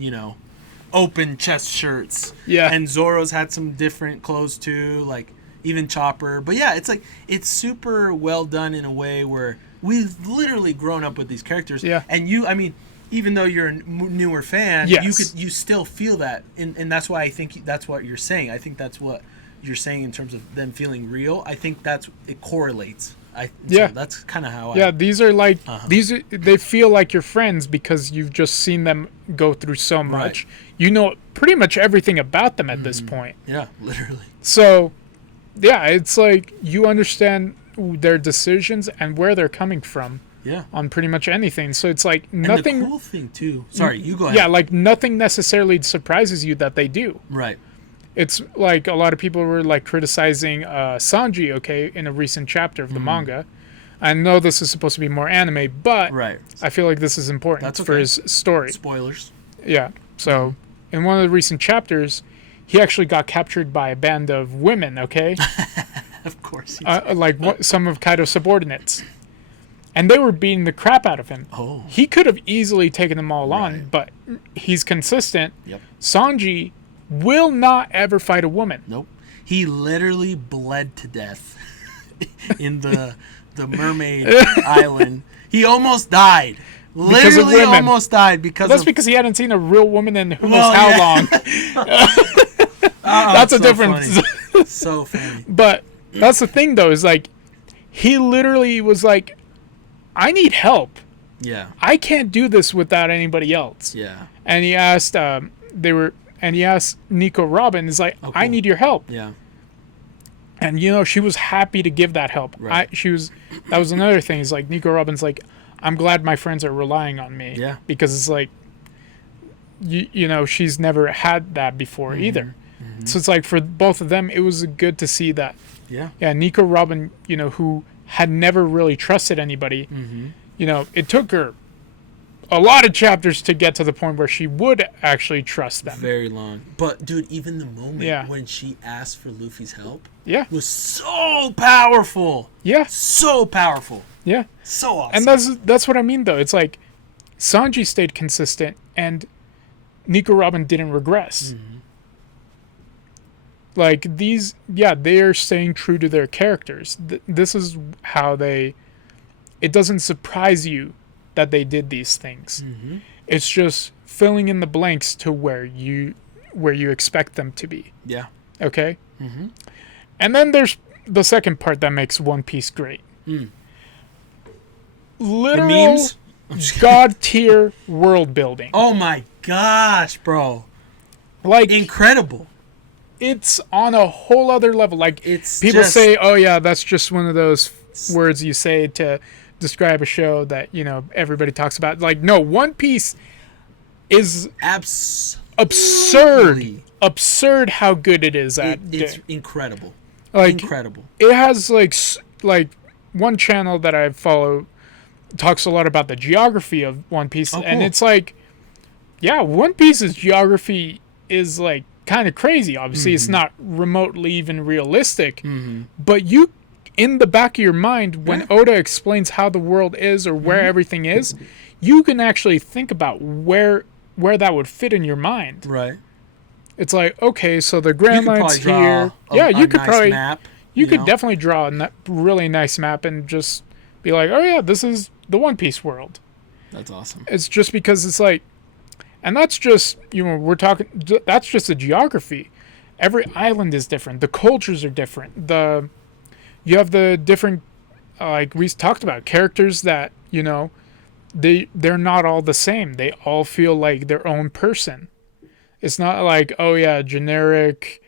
open chest shirts. Yeah. And Zoro's had some different clothes too, like even Chopper. But yeah, it's super well done in a way where we've literally grown up with these characters. Yeah. And even though you're a newer fan, Yes. you still feel that, and that's why I think that's what you're saying. I think that's what you're saying in terms of them feeling real. I think it correlates. Yeah. So that's kind of how Yeah, these are like Uh-huh. they feel like your friends because you've just seen them go through so much. You know pretty much everything about them at this point. yeah, literally. So, yeah, it's like you understand their decisions and where they're coming from Yeah. on pretty much anything. So it's like And nothing. the cool thing too. Sorry, you go ahead. Yeah, like nothing necessarily surprises you that they do. Right. It's like a lot of people were like criticizing Sanji, okay, in a recent chapter of the manga. I know this is supposed to be more anime, but Right. I feel like this is important That's for okay. his story. Spoilers. Yeah. So in one of the recent chapters, he actually got captured by a band of women, okay? Of course. Some of Kaido's subordinates. And they were beating the crap out of him. Oh. He could have easily taken them all on, Right. but he's consistent. Yep. Sanji will not ever fight a woman. Nope. He literally bled to death in the mermaid island. He almost died. Because of Literally women. almost died because That's of because he hadn't seen a real woman in who Well, knows how yeah. long. Oh, That's a so difference. funny. So funny. But that's the thing, though, is like he literally was like, I need help. Yeah. I can't do this without anybody else. Yeah. And he asked, he asked Nico Robin, is like, Oh, I cool. need your help. Yeah. And she was happy to give that help. Right. That was another thing. Is like Nico Robin's like, I'm glad my friends are relying on me. Yeah. Because it's like, she's never had that before either. So it's like for both of them, it was good to see that. Yeah. Yeah, Nico Robin, who had never really trusted anybody, it took her a lot of chapters to get to the point where she would actually trust them. Very long. But dude, even the moment Yeah. when she asked for Luffy's help Yeah. was so powerful. Yeah. So powerful. Yeah. So awesome. And that's what I mean, though. It's like Sanji stayed consistent and Nico Robin didn't regress. Like they are staying true to their characters. This is how it doesn't surprise you that they did these things. It's just filling in the blanks to where you expect them to be. Yeah. Okay? And then there's the second part that makes One Piece great. The Literal memes? god tier world building. Oh my gosh, bro. Like Incredible. it's on a whole other level. Like It's people just- say, "Oh yeah, that's just one of those words you say to describe a show that everybody talks about." Like no, One Piece is Absolutely. absurd absurd how good it is It's incredible. like Incredible. it has like one channel that I follow talks a lot about the geography of One Piece, Oh, and cool. it's like, yeah, One Piece's geography is like kind of crazy. Obviously, it's not remotely even realistic, but you, in the back of your mind, when Yeah. Oda explains how the world is or where everything is, you can actually think about where that would fit in your mind. Right. It's like, okay, so the You Grand could Line's probably here. draw Yeah, a you could nice probably map. you could know? definitely draw a really nice map and just be like, oh yeah, this is the One Piece world. That's awesome. It's just because it's like, and that's just, we're talking, that's just the geography. Every island is different. The cultures are different. You have the different, like we talked about, characters that, they're not all the same. They all feel like their own person. It's not like, oh yeah, generic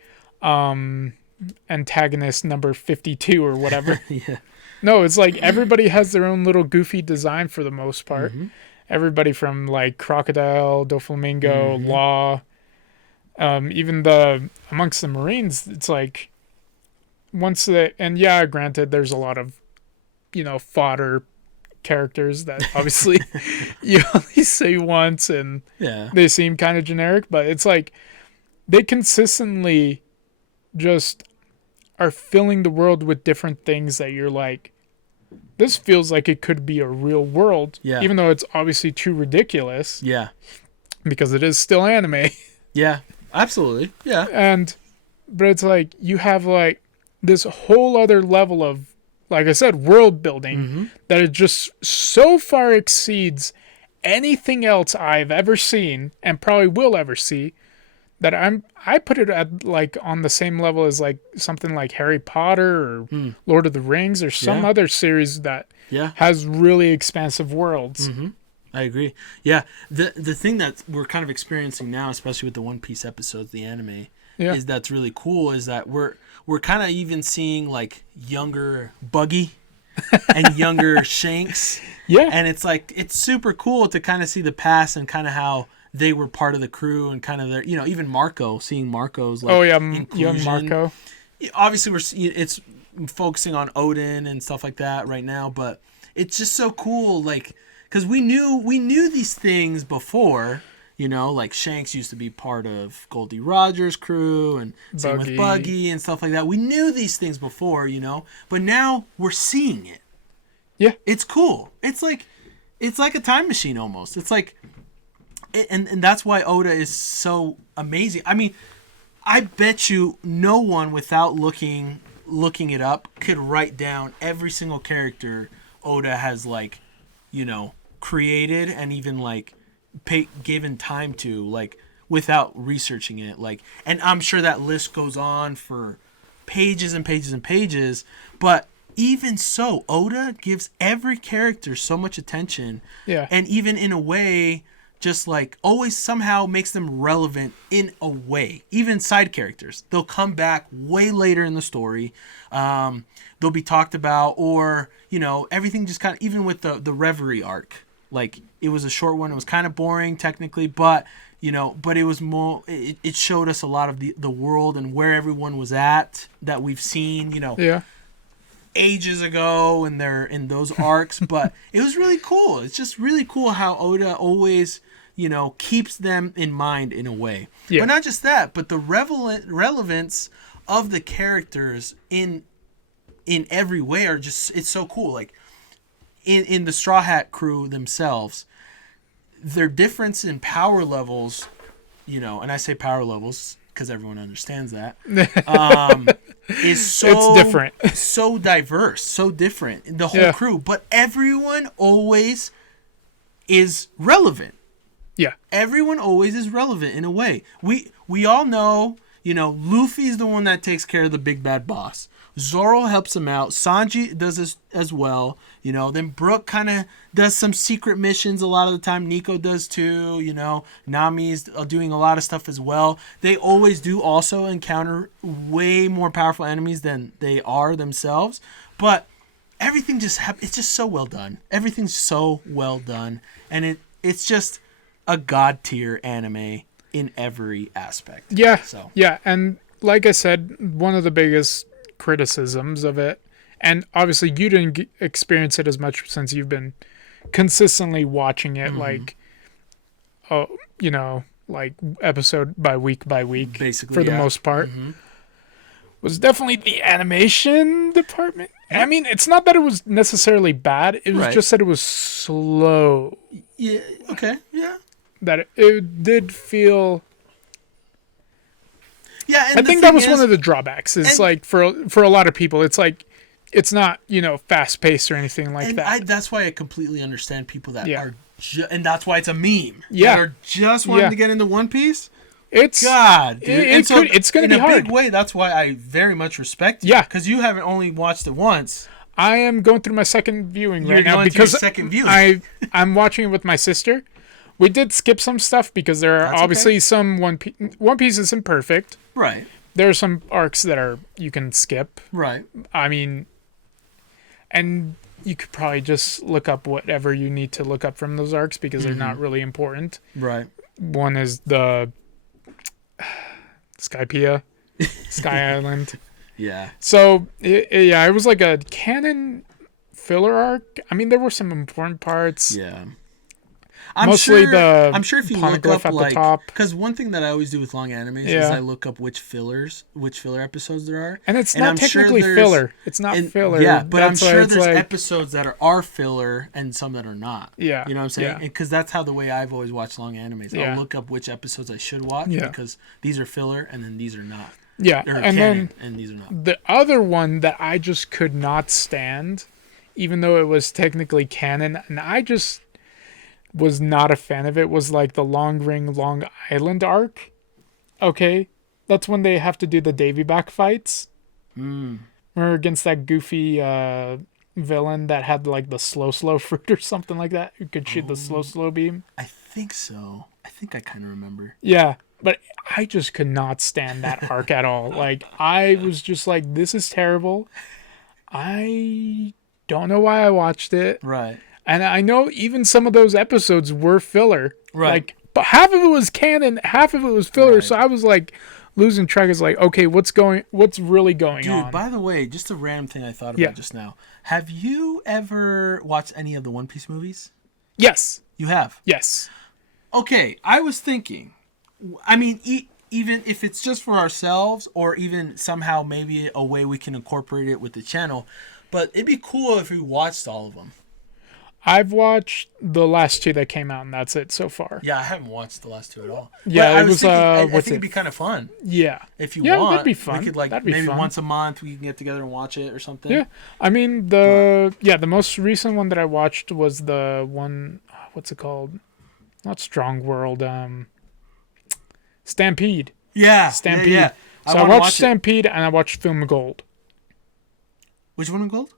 antagonist number 52 or whatever. Yeah. No, it's like everybody has their own little goofy design for the most part. Everybody from like Crocodile, Doflamingo, Law, even amongst the Marines, it's like and yeah, granted, there's a lot of, fodder characters that obviously you only see once and Yeah. they seem kind of generic, but it's like they consistently just are filling the world with different things that you're like, this feels like it could be a real world, Yeah. even though it's obviously too ridiculous Yeah. because it is still anime. Yeah. Absolutely. Yeah. But it's like you have like this whole other level of, like I said, world building that it just so far exceeds anything else I've ever seen and probably will ever see, that I put it at like on the same level as like something like Harry Potter or Lord of the Rings or some Yeah. other series that Yeah. has really expansive worlds. I agree. Yeah. The thing that we're kind of experiencing now, especially with the One Piece episodes, the anime, Yeah. is that's really cool is that we're kind of even seeing like younger Buggy and younger Shanks. Yeah. And it's like it's super cool to kind of see the past and kind of how they were part of the crew and kind of their, even Marco, seeing Marco's like Oh yeah, inclusion. young Marco. Obviously it's focusing on Odin and stuff like that right now, but it's just so cool like cuz we knew these things before, like Shanks used to be part of Goldie Rogers' crew and same with Buggy and stuff like that. We knew these things before, but now we're seeing it. Yeah. It's cool. It's like a time machine almost. It's like and that's why Oda is so amazing. I mean, I bet you no one without looking it up could write down every single character Oda has created and even given time to without researching it and I'm sure that list goes on for pages and pages and pages, but even so Oda gives every character so much attention. Yeah. And even in a way just always somehow makes them relevant in a way. Even side characters, they'll come back way later in the story. They'll be talked about, or everything just kind of, even with the Reverie arc, it was a short one. It was kind of boring technically, but but it was more. It showed us a lot of the world and where everyone was at that we've seen. Yeah. Ages ago, and they're in those arcs, but it was really cool. It's just really cool how Oda always keeps them in mind in a way. Yeah. But not just that, but the relevance of the characters in every way are just, it's so cool. In the Straw Hat crew themselves, their difference in power levels, and I say power levels because everyone understands that, is so It's different. so diverse, so different, the whole crew, but everyone always is relevant. Yeah. Everyone always is relevant in a way. We all know, Luffy's the one that takes care of the big bad boss. Zoro helps him out. Sanji does this as well. Then Brook kind of does some secret missions a lot of the time. Nico does too. Nami's doing a lot of stuff as well. They always do also encounter way more powerful enemies than they are themselves. But everything it's just so well done. Everything's so well done. And it's just a god tier anime. in every aspect. Yeah. So Yeah, and like I said, one of the biggest criticisms of it, and obviously you didn't experience it as much since you've been consistently watching it, like, oh, like episode by week basically, for the yeah. most part, was definitely the animation department. I mean, it's not that it was necessarily bad; it was Right. just that it was slow. Yeah. Okay. Yeah. That it did feel. Yeah. And I think that was one of the drawbacks. Is and- like for a lot of people, it's like it's not fast paced or anything like and that. that's why I completely understand people that Yeah. are, and that's why it's a meme. Yeah. That are just wanting Yeah. to get into One Piece. It's God, dude. it's gonna be in a hard. big way. That's why I very much respect you. Yeah. Because you haven't only watched it once. I am going through my second viewing You're right now going through your because second viewing. I'm watching it with my sister. We did skip some stuff because there are That's obviously okay. some One Piece isn't perfect. Right. There are some arcs that you can skip. Right. I mean, and you could probably just look up whatever you need to look up from those arcs because they're not really important. Right. One is the Skypiea, Sky Island. Yeah. So it was like a canon filler arc. I mean, there were some important parts. Yeah. Mostly I'm sure if you look poneglyph up at the like, top. because one thing that I always do with long animes is Yeah. I look up which filler episodes there are, And it's And not I'm sure technically there's- filler. It's not and- filler. Yeah, but I'm That's why sure it's there's like, episodes that are filler and some that are not. Yeah, You know what I'm saying? yeah. Because that's how the way I've always watched long animes. Yeah. I'll look up which episodes I should watch Yeah. because these are filler and then these are not. yeah. Or And canon then and these are not. the other one that I just could not stand, even though it was technically canon, and I just was not a fan of it, was like the Long Ring Long Island arc. Okay, that's when they have to do the Davy back fights. Or against that goofy villain that had like the slow fruit or something like that, who could shoot the slow beam. I think so. I think I kind of remember. Yeah, but I just could not stand that arc at all. Like, I was just like, this is terrible. I don't know why I watched it. Right. And I know even some of those episodes were filler. Right. Like, but half of it was canon, half of it was filler. Right. So I was like losing track. It's like, okay, what's really going Dude, on? by the way, just a random thing I thought about Yeah. just now. Have you ever watched any of the One Piece movies? Yes. You have. Yes. Okay, I was thinking, I mean, even if it's just for ourselves or even somehow maybe a way we can incorporate it with the channel, but it'd be cool if we watched all of them. I've watched the last two that came out, and that's it so far. Yeah, I haven't watched the last two at all. Yeah, But I it was, thinking, I what's think it? it'd be kind of fun Yeah. if you Yeah, want. that'd be fun. We could like That'd be maybe fun. once a month we can get together and watch it or something. Yeah. I mean, the most recent one that I watched was the one, what's it called? Not Strong World, Stampede. Yeah. Stampede. Yeah. So I wanna watched watch it. Stampede and I watched Film Gold. Which one in gold?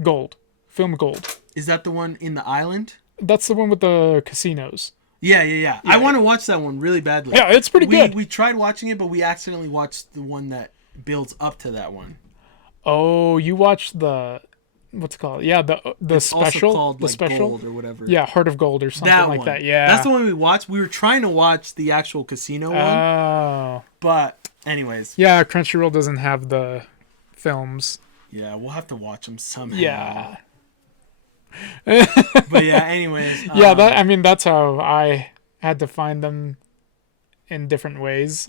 Gold. Film Gold. Is that the one in the island? That's the one with the casinos. Yeah. I want to watch that one really badly. Yeah, it's pretty good. We tried watching it, but we accidentally watched the one that builds up to that one. Oh, you watched the, what's it called? Yeah, the It's special. also called the like special. Gold or whatever. Yeah, Heart of Gold or something that like one. that. Yeah. That's the one we watched. We were trying to watch the actual casino one, Oh. but anyways, Yeah, Crunchyroll doesn't have the films. yeah, we'll have to watch them somehow. Yeah. But yeah, anyways. Yeah, that's how I had to find them in different ways.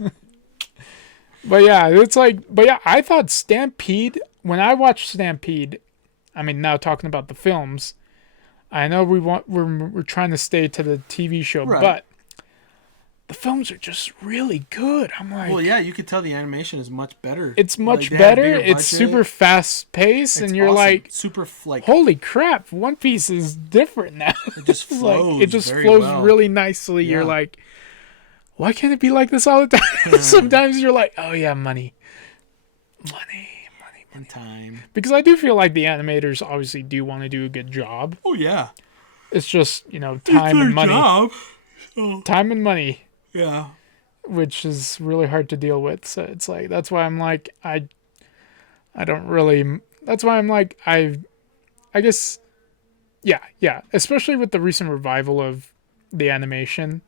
But yeah, I thought Stampede, when I watched Stampede, I mean, now talking about the films, I know we're trying to stay to the TV show, Right. but the films are just really good. I'm like, Well, yeah, you could tell the animation is much better. it's much Like, they had better. bigger It's budget. super fast paced, It's and you're awesome. like, super like holy crap, One Piece is different now. it just It's flows. it just very flows well. really nicely. You're Yeah. like, why can't it be like this all the time? Sometimes you're like, oh yeah, money. in time. Because I do feel like the animators obviously do want to do a good job. Oh yeah, It's just, time and money. Job. Time and money, Yeah. which is really hard to deal with. So it's like, that's why I'm like, I don't really, that's why I'm like, I guess, yeah. Especially with the recent revival of the animation.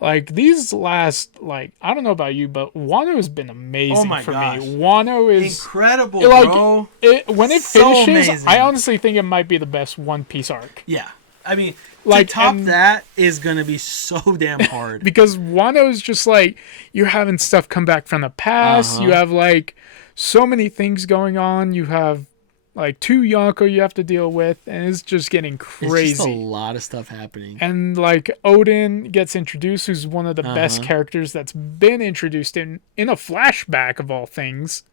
Like these last, like I don't know about you, but Wano has been amazing Oh my for gosh. me. Wano is Incredible, like bro. when it So finishes. amazing. I honestly think it might be the best One Piece arc Yeah. I mean, Like, to top and- that is going to be so damn hard. because Wano is just like you're having stuff come back from the past. You have like so many things going on. You have like 2 Yonko you have to deal with, and it's just getting It's crazy. just a lot of stuff happening. And like Odin gets introduced, who's one of the best Uh-huh. characters that's been introduced in a flashback of all things.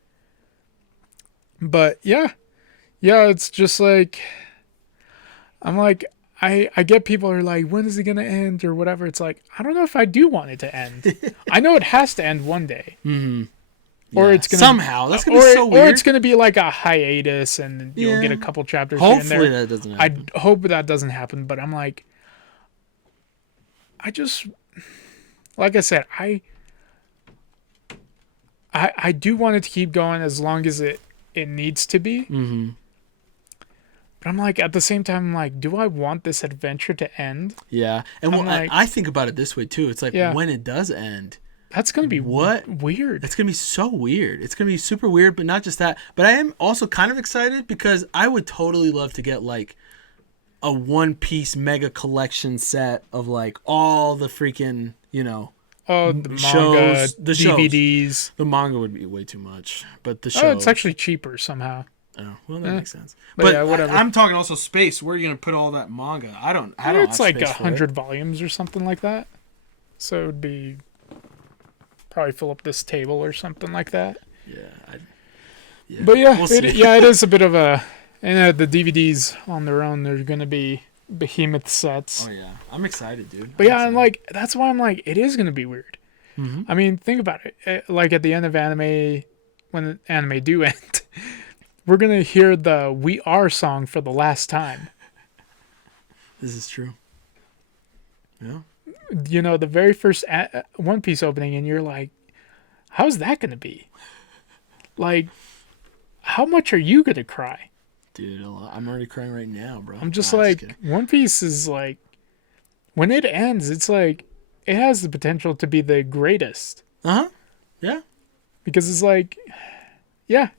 But yeah, it's just like I'm like I get people are like, when is it gonna end or whatever. It's like I don't know if I do want it to end. I know it has to end one day, or Yeah. it's gonna somehow that's gonna be so or weird. it's gonna be like a hiatus, and you'll get a Yeah. couple chapters here and Hopefully there. that doesn't I happen. hope that doesn't happen, but I'm like, I just, like I said, I do want it to keep going as long as it needs to be. Mm-hmm. But I'm like, at the same time, I'm like, do I want this adventure to end? Yeah, and I'm well, like- I think about it this way too. It's like Yeah. when it does end, That's gonna be What? weird. it's gonna be so weird. It's gonna be super weird, but not just that. But I am also kind of excited because I would totally love to get like a One Piece mega collection set of like all the freaking, Oh, the manga, shows- the shows. DVDs. the manga would be way too much, but the Oh, show. it's actually cheaper somehow. Oh, well, that makes sense. But But yeah, whatever. I'm talking also space. Where are you gonna put all that manga? I don't It's have like space for it. 100 volumes or something like that. So it would be probably fill up this table or something like that. Yeah. But yeah, we'll see. it is a bit of a. And the DVDs on their own, they're going to be behemoth sets. Oh yeah, I'm excited, dude. But yeah, and like that's why I'm like, it is going to be weird. Mhm. I mean, think about it. Like at the end of anime, when the anime do end, we're going to hear the "We Are" song for the last time. This is true. Yeah. You know, the very first One Piece opening, and you're like, how's that going to be? Like, how much are you going to cry? Dude, I'm already crying right now, bro. I'm just Nah, like, kidding. One Piece is like, when it ends, it's like, it has the potential to be the greatest. Uh-huh. Yeah, Because it's like, yeah.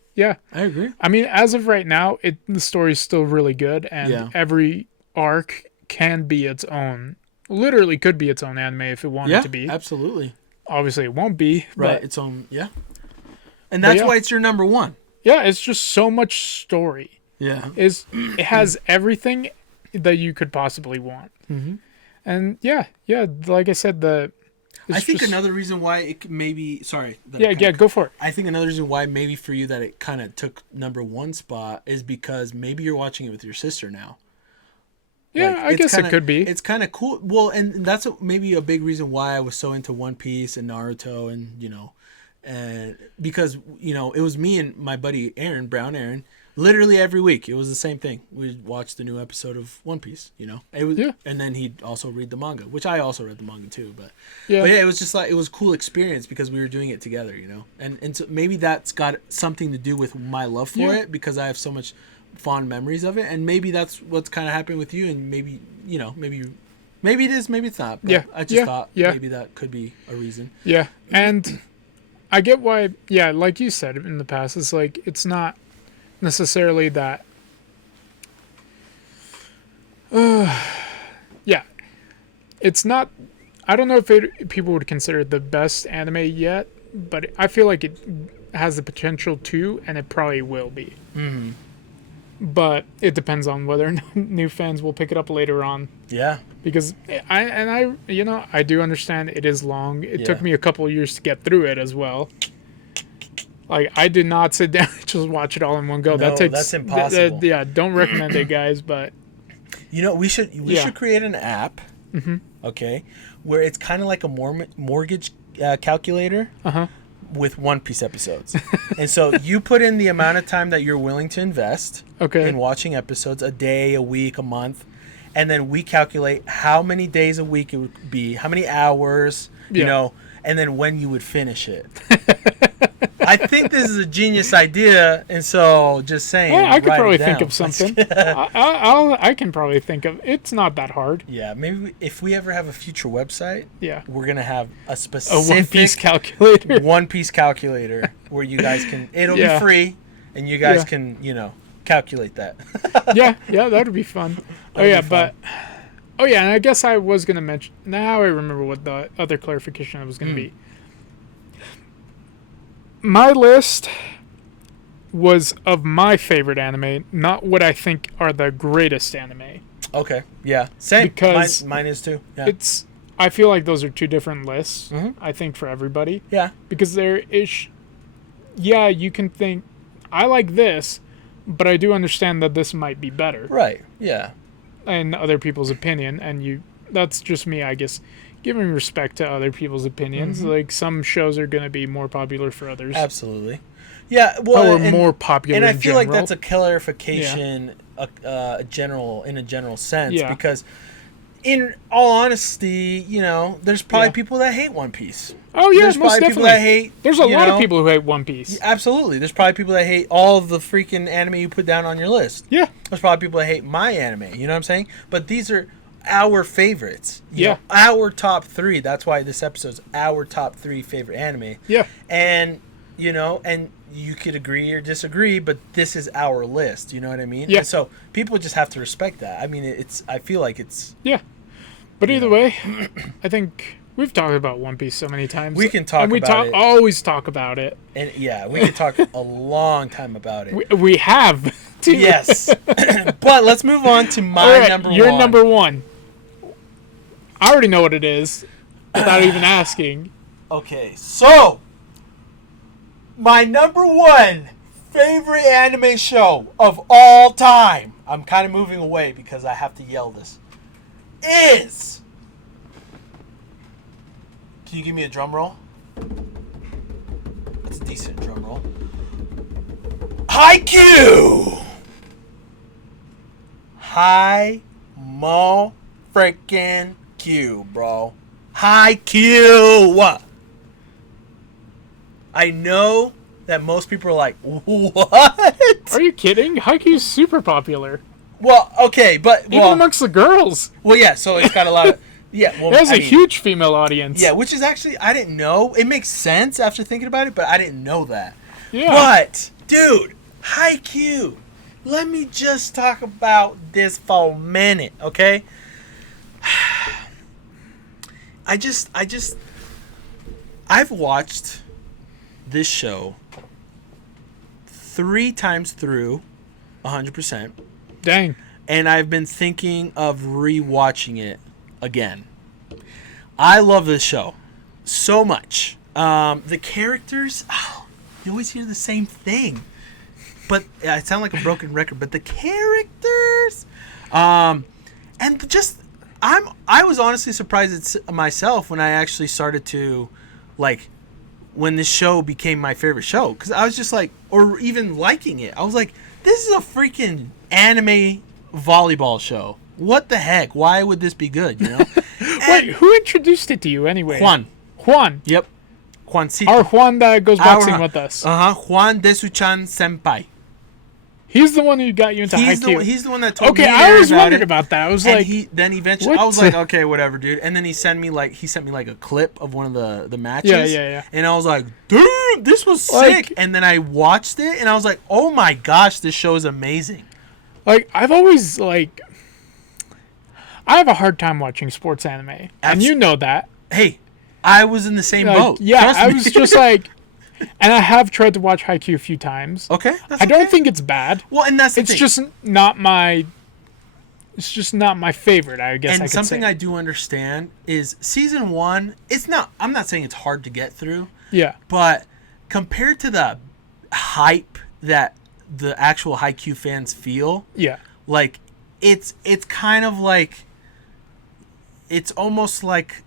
I agree. I mean, as of right now, the story's still really good, and Yeah. every arc can be its own. Literally could be its own anime if it wanted Yeah, to be. absolutely. Obviously, it won't be. Right, But its own, yeah. And that's yeah. why it's your number one. yeah, it's just so much story. Yeah. It has everything that you could possibly want. Mm-hmm. And yeah, like I said, I think just, another reason why it maybe, sorry. that yeah, I kinda- go for it. I think another reason why maybe for you that it kind of took number one spot is because maybe you're watching it with your sister now. Yeah, Like, I it's guess kinda- it could be. It's kind of cool. Well, and that's maybe a big reason why I was so into One Piece and Naruto, and because it was me and my buddy Brown Aaron, literally every week. It was the same thing. We'd watch the new episode of One Piece. It was, Yeah. and then he'd also read the manga, which I also read the manga too. But Yeah. it was just like it was a cool experience because we were doing it together, and so maybe that's got something to do with my love for Yeah. it because I have so much fond memories of it, and maybe that's what's kind of happening with you, and maybe maybe it is, maybe it's not. But Yeah, I just yeah, thought yeah. maybe that could be a reason. Yeah, and I get why. Yeah, like you said in the past, it's like it's not necessarily that. Yeah, it's not. I don't know if people would consider it the best anime yet, but I feel like it has the potential to, and it probably will be. Mm-hmm. But it depends on whether new fans will pick it up later on. Yeah. Because I do understand it is long. It took Yeah. me a couple of years to get through it as well. Like I did not sit down and just watch it all in one go. No, that takes that's impossible. yeah, don't recommend it, guys. But We should Yeah. should create an app, okay, where it's kind of like a mortgage calculator with One Piece episodes, and so you put in the amount of time that you're willing to invest okay, in watching episodes, a day, a week, a month, and then we calculate how many days a week it would be, how many hours, Yeah. and then when you would finish it. I think this is a genius idea, and so just saying. Yeah, I could write it probably think down. of something. I can probably think of. It's not that hard. Yeah, maybe if we ever have a future website, Yeah. we're gonna have a A specific one-piece calculator. one-piece calculator where you guys can. It'll Yeah. be free, and you guys Yeah. can calculate that. Yeah, that would be fun. Oh That'd yeah, be fun. but and I guess I was gonna mention. Now I remember what the other clarification was gonna be. My list was of my favorite anime, not what I think are the greatest anime. Okay. Yeah. Same. Because mine is too. Yeah. It's. I feel like those are two different lists. Mhm. I think for everybody, Yeah. because there is. Yeah, you can think I like this, but I do understand that this might be better. Right. Yeah. In other people's opinion, and that's just me, I guess, giving respect to other people's opinions. Mm-hmm. Like some shows are going to be more popular for others, Absolutely. Yeah. Well, or more popular and I in feel general. like that's a clarification, a general sense, Yeah. because in all honesty, there's probably Yeah. people that hate One Piece. Oh yeah, There's most probably definitely. people that hate. There's a lot of people who hate One Piece. Absolutely. There's probably people that hate all of the freaking anime you put down on your list. Yeah, There's probably people that hate my anime. You know what I'm saying? But these are our favorites. Yeah. Our top 3. That's why this episode's our top 3 favorite anime. yeah, And and you could agree or disagree, but this is our list. You know what I mean? Yeah. And so people just have to respect that. I mean, I feel like it's. yeah. But either way, I think we've talked about One Piece so many times. We can talk and we about it. always talk about it. And yeah, we could talk a long time about it. We have. Too. Yes. But let's move on to my All right, number your one. number one. I already know what it is without even asking. Okay, so my number one favorite anime show of all time. I'm kind of moving away because I have to yell this. Is. Can you give me a drum roll? That's a decent drum roll. Haikyuu! High mo freaking Q, bro. Haikyuu! I know that most people are like, what? Are you kidding? Haikyuu's super popular. Well, okay, but Even amongst the girls. well, yeah. So it's got a lot of well. It has I a mean, huge female audience. yeah, which is actually I didn't know. It makes sense after thinking about it, but I didn't know that. Yeah. But dude, Haikyuu. Let me just talk about this for a minute, okay? I've watched this show 3 times through 100%, Dang. and I've been thinking of rewatching it again. I love this show so much. The characters, you always hear the same thing. But I sound like a broken record, but the characters, and just I was honestly surprised at myself when I actually started to, like, when this show became my favorite show, because I was just like, or even liking it. I was like, this is a freaking anime volleyball show. What the heck? Why would this be good? You know? Wait, who introduced it to you anyway? Juan. Juan. Yep. Juancito. Our Juan that goes boxing Our- with us. Juan Desuchan Senpai. He's the one who got you into He's Haikyuu. the one that told Okay, me I was wondering it. about that. I was And like, then eventually what I was like, the- okay, whatever, dude. And then he sent me like a clip of one of the matches. Yeah. And I was like, dude, this was Like- sick. And then I watched it and I was like, oh my gosh, this show is amazing. like I've always like, I have a hard time watching sports anime, and you know that. Hey, I was in the same Like, boat. yeah, Trust I me. was just like, and I have tried to watch Haikyuu a few times. okay. That's I don't okay. think it's bad. Well, and that's the It's thing. just not my. It's just not my favorite. I guess. And I could something say. I do understand is season 1. It's not. I'm not saying it's hard to get through. Yeah. But compared to the hype that the actual Haikyuu fans feel, Yeah. like it's kind of like it's almost like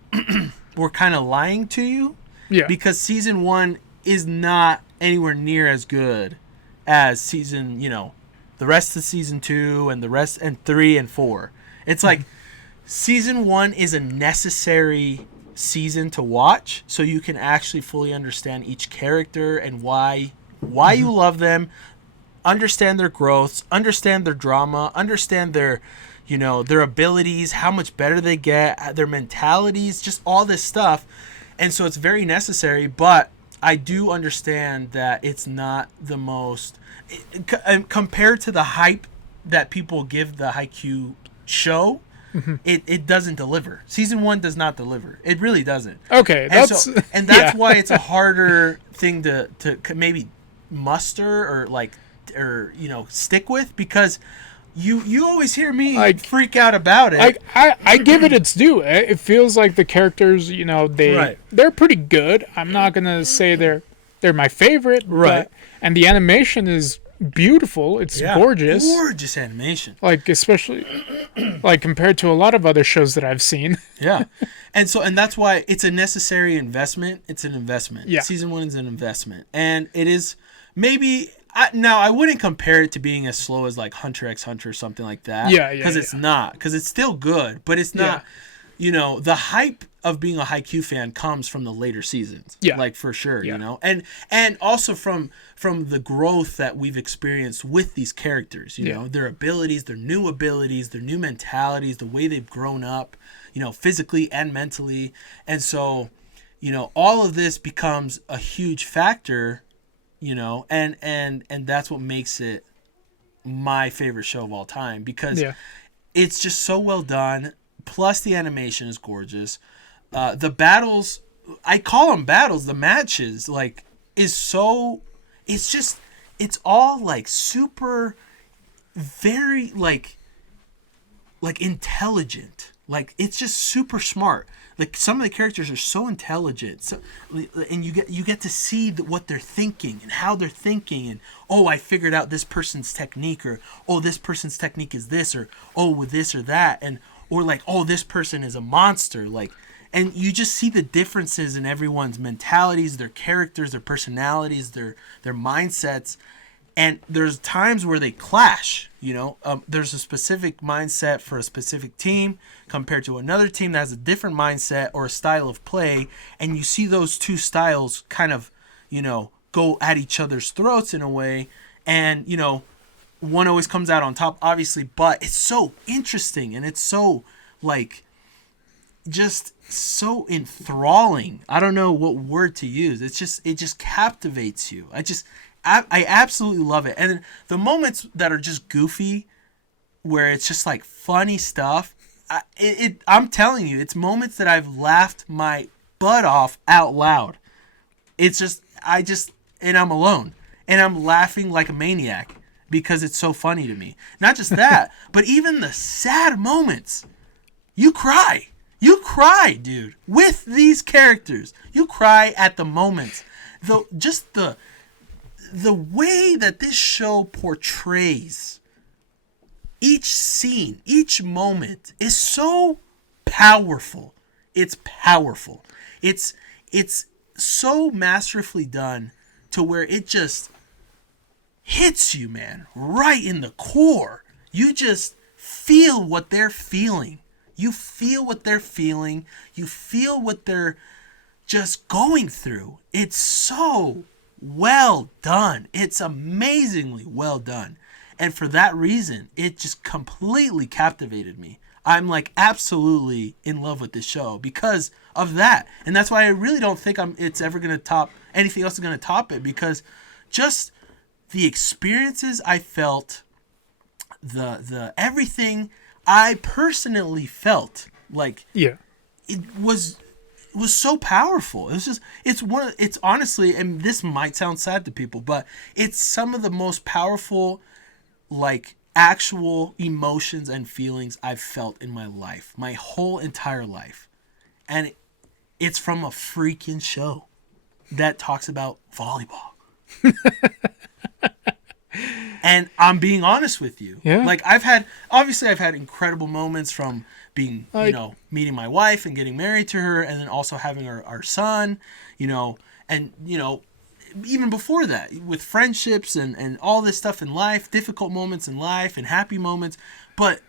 we're kind of lying to you Yeah. because season 1 is not anywhere near as good as season, the rest of season 2 and the rest and 3 and 4. It's like season 1 is a necessary season to watch so you can actually fully understand each character and why you love them, understand their growths, understand their drama, understand their their abilities, how much better they get, their mentalities, just all this stuff. And so it's very necessary, but I do understand that it's not the most compared to the hype that people give the Haikyuu show. It doesn't deliver. Season 1 does not deliver. It really doesn't. Okay, that's that's why it's a harder thing to maybe muster or stick with, because you always hear me freak out about it. I give it its due. It feels like the characters, they're pretty good. I'm not gonna say they're my favorite, right? And the animation is beautiful. It's gorgeous animation. Like, especially like compared to a lot of other shows that I've seen. Yeah. And that's why it's a necessary investment. It's an investment. Yeah. Season 1 is an investment. And it is maybe now I wouldn't compare it to being as slow as like Hunter x Hunter or something like that. Yeah. Because it's not. Because it's still good, but it's not. The hype of being a Haikyuu fan comes from the later seasons. Yeah. Like, for sure, and also from the growth that we've experienced with these characters, their abilities, their new mentalities, the way they've grown up, physically and mentally. And so, all of this becomes a huge factor, and that's what makes it my favorite show of all time, because it's just so well done. Plus, the animation is gorgeous. The battles, I call them battles. The matches, it's all like super, very like intelligent. Like, it's just super smart. Like, some of the characters are so intelligent, and you get to see what they're thinking and how they're thinking, and I figured out this person's technique, or this person's technique is this, or with this or that, and or like, this person is a monster, like, and you just see the differences in everyone's mentalities, their characters, their personalities, their mindsets. And there's times where they clash, there's a specific mindset for a specific team compared to another team that has a different mindset or a style of play. And you see those two styles kind of, go at each other's throats in a way. And, one always comes out on top, obviously, but it's so interesting, and it's so, just so enthralling. I don't know what word to use. It just captivates you. I absolutely love it. And the moments that are just goofy, where it's just like funny stuff, I'm telling you, it's moments that I've laughed my butt off out loud. It's just, and I'm alone, and I'm laughing like a maniac because it's so funny to me. Not just that, but even the sad moments, you cry. You cry, dude, with these characters. You cry at the moments. The way that this show portrays each scene, each moment is so powerful. It's powerful. It's so masterfully done to where it just hits you, man, right in the core. You just feel what they're feeling. You feel what they're feeling. You feel what they're just going through. It's so well done. It's amazingly well done. And for that reason, it just completely captivated me. I'm absolutely in love with this show because of that. And that's why I really don't think it's ever going to top anything else is going to top it, because just the experiences I felt, the everything I personally felt, it was so powerful. It's honestly, and this might sound sad to people, but it's some of the most powerful, actual emotions and feelings I've felt in my life, my whole entire life. And it's from a freaking show that talks about volleyball. And I'm being honest with you. Yeah. I've had incredible moments from being, meeting my wife and getting married to her, and then also having our son, and, even before that, with friendships and all this stuff in life, difficult moments in life and happy moments. But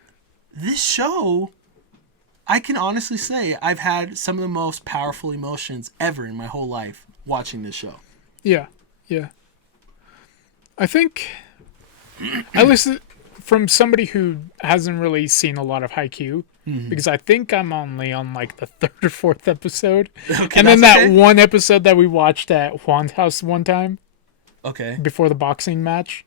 this show I can honestly say I've had some of the most powerful emotions ever in my whole life watching this show. Yeah, yeah. I think, at least from somebody who hasn't really seen a lot of Haikyuu, because I think I'm only on like the third or fourth episode, Okay, and then that's that okay. one episode that we watched at Juan's house one time Okay. before the boxing match.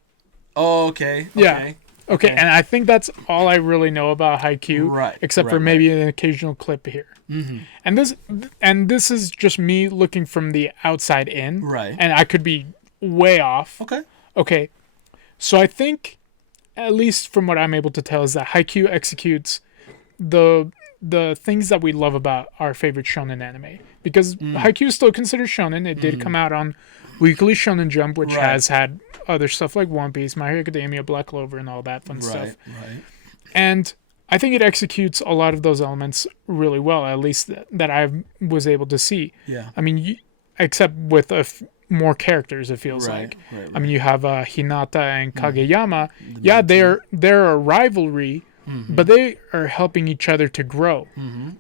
Oh, okay. Yeah. Okay. Okay, and I think that's all I really know about Haikyuu, Right, except for right, maybe an occasional clip here. Mm-hmm. And this is just me looking from the outside in, Right. and I could be way off. Okay. Okay, so I think, at least from what I'm able to tell, is that Haikyuu executes the things that we love about our favorite shonen anime, because Haikyuu is still considered shonen. It did come out on Weekly Shonen Jump, which Right. has had other stuff like One Piece, My Hero Academia, Black Clover, and all that fun stuff. Right. And I think it executes a lot of those elements really well, at least that I was able to see. Yeah. I mean, except with more characters, it feels like. Right. I mean, you have Hinata and Kageyama. Yeah, they're a rivalry, but they are helping each other to grow.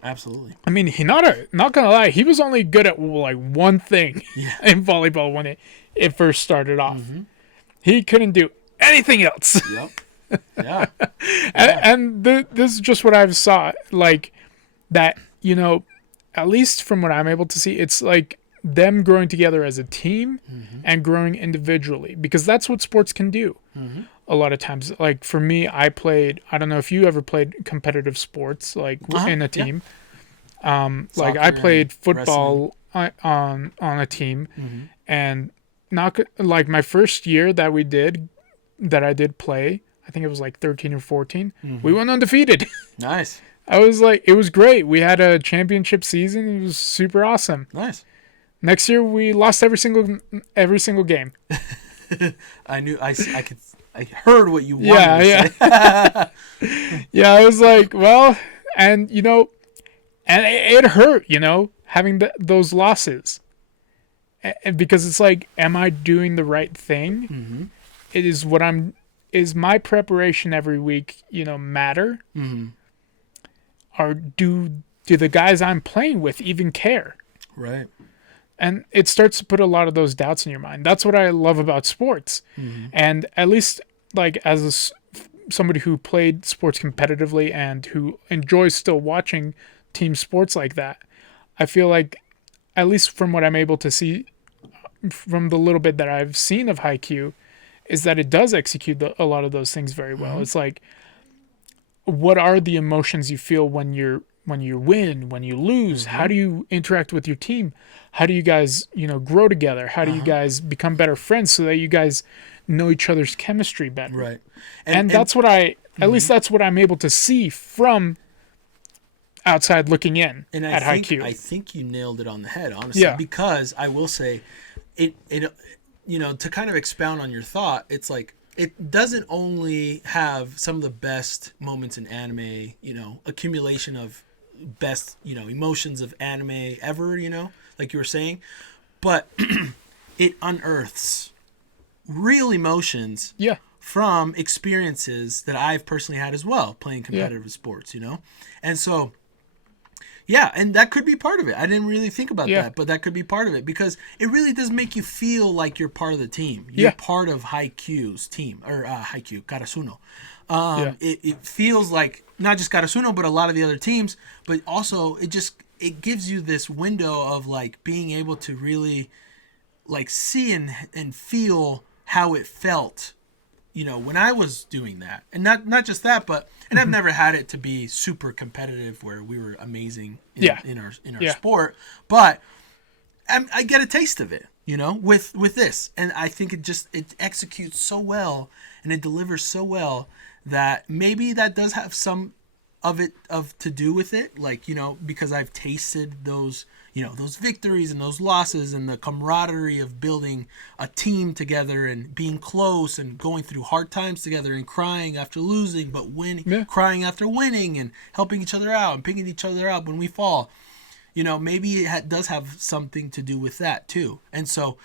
Absolutely. I mean, Hinata, not gonna lie, he was only good at like one thing in volleyball when it first started off. He couldn't do anything else. Yep. Yeah. And this is just what I've saw, like that, at least from what I'm able to see, it's like them growing together as a team and growing individually, because that's what sports can do. A lot of times, like for me, I don't know if you ever played competitive sports, like in a team. Like I played football on a team, and not like my first year that I did play, I think it was like 13 or 14. We went undefeated. Nice. I was like, it was great. We had a championship season. It was super awesome. Nice. Next year we lost every single game. I heard what you wanted to say. Yeah, I was like, well, and and it hurt, having those losses. And because it's like, am I doing the right thing? It is is my preparation every week, matter? Or do the guys I'm playing with even care? Right. And it starts to put a lot of those doubts in your mind. That's what I love about sports. And at least, like, as somebody who played sports competitively and who enjoys still watching team sports like that, I feel like, at least from what I'm able to see from the little bit that I've seen of Haikyuu, is that it does execute a lot of those things very well. It's like, what are the emotions you feel when you win, when you lose? How do you interact with your team? How do you guys, grow together? How do you guys become better friends so that you guys know each other's chemistry better? Right. And that's what at least that's what I'm able to see from outside looking in at Haikyuu. I think you nailed it on the head, honestly. Yeah. Because I will say, it to kind of expound on your thought, it's like, it doesn't only have some of the best moments in anime, accumulation of best, emotions of anime ever, like you were saying, but it unearths real emotions from experiences that I've personally had as well, playing competitive sports, And so, yeah, and that could be part of it. I didn't really think about that, but that could be part of it, because it really does make you feel like you're part of the team. You're part of Haikyuu's team, or Haikyuu, Karasuno. It feels like not just Karasuno, but a lot of the other teams, but also it gives you this window of like being able to really like see and feel how it felt, when I was doing that. And not just that, but and I've never had it to be super competitive where we were amazing in our sport, but I get a taste of it, with this. And I think it executes so well and it delivers so well that maybe that does have some of to do with it, like, because I've tasted those those victories and those losses and the camaraderie of building a team together and being close and going through hard times together and crying after losing, but crying after winning and helping each other out and picking each other up when we fall. Maybe it does have something to do with that too. And so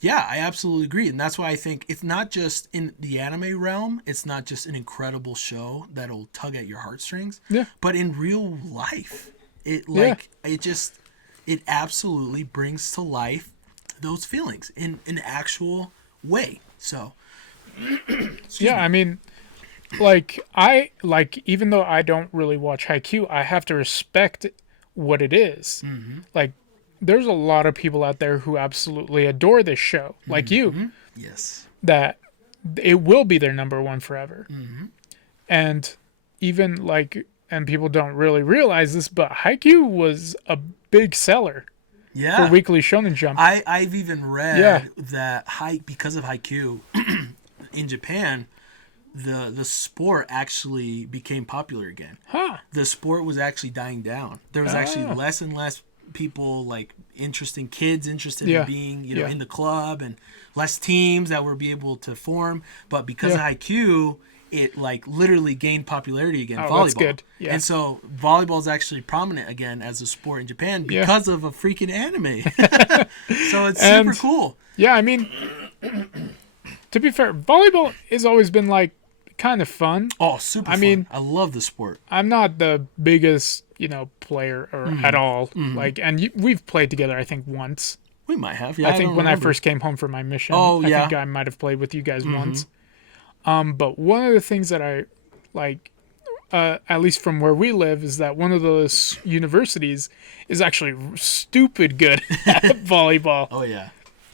Yeah, I absolutely agree. And that's why I think it's not just in the anime realm, it's not just an incredible show that'll tug at your heartstrings, Yeah. but in real life, Yeah. it absolutely brings to life those feelings in an actual way. So, excuse Yeah, me. I mean, like even though I don't really watch Haikyuu, I have to respect what it is. Like there's a lot of people out there who absolutely adore this show, like you, Yes. that it will be their number one forever. And even like and people don't really realize this, but Haikyuu was a big seller for Yeah. Weekly Shonen Jump. I've even read Yeah. that because of Haikyuu in Japan, the sport actually became popular again. Huh. The sport was actually dying down. There was actually Oh. less and less people kids interested Yeah. in being, Yeah. in the club, and less teams that were be able to form. But because Yeah. of Haikyuu, it like literally gained popularity again. Oh, Volleyball. that's good. Yeah. And so volleyball is actually prominent again as a sport in Japan Yeah. because of a freaking anime. So it's And- super cool. Yeah, I mean, to be fair, volleyball has always been like kind of fun. Oh, super fun. mean- I love the sport. I'm not the biggest, player or Mm-hmm. at all. Like, and we've played together, I think, once. We might have. Yeah, I think don't when I remember. first came home from my mission, Oh, I yeah. think I might have played with you guys Mm-hmm. once. But one of the things that I like, at least from where we live, is that one of those universities is actually stupid good at volleyball. Oh yeah,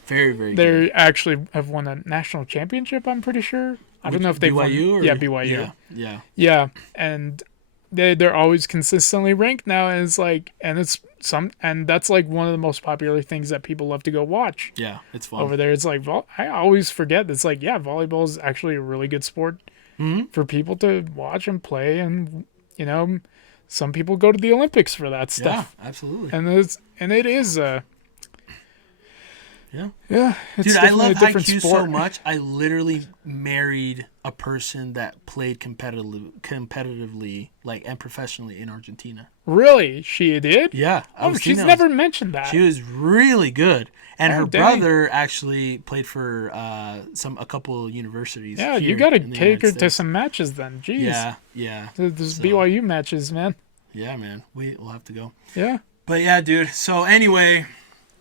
very very good. They actually have won a national championship, I'm pretty sure. I don't know if they've BYU won. or Yeah, BYU. Yeah, yeah. Yeah, and they're always consistently ranked now, and and that's like one of the most popular things that people love to go watch Yeah, it's fun. over there. It's like I always forget. It's like volleyball is actually a really good sport for people to watch and play, and some people go to the Olympics for that Yeah, stuff, absolutely. and it is Yeah. yeah. It's Dude, I definitely love a different Haikyuu sport. so much. I literally married a person that played competitively, like, and professionally in Argentina. Really, she did. Yeah. Oh, she's never mentioned that. She was really good, and Oh, her dang. brother actually played for a couple universities. Yeah, you here got to in the take her United to States. some matches then. Jeez. Yeah, yeah, There's So- BYU matches, man. yeah, man. We'll have to go. Yeah. But yeah, dude. So anyway,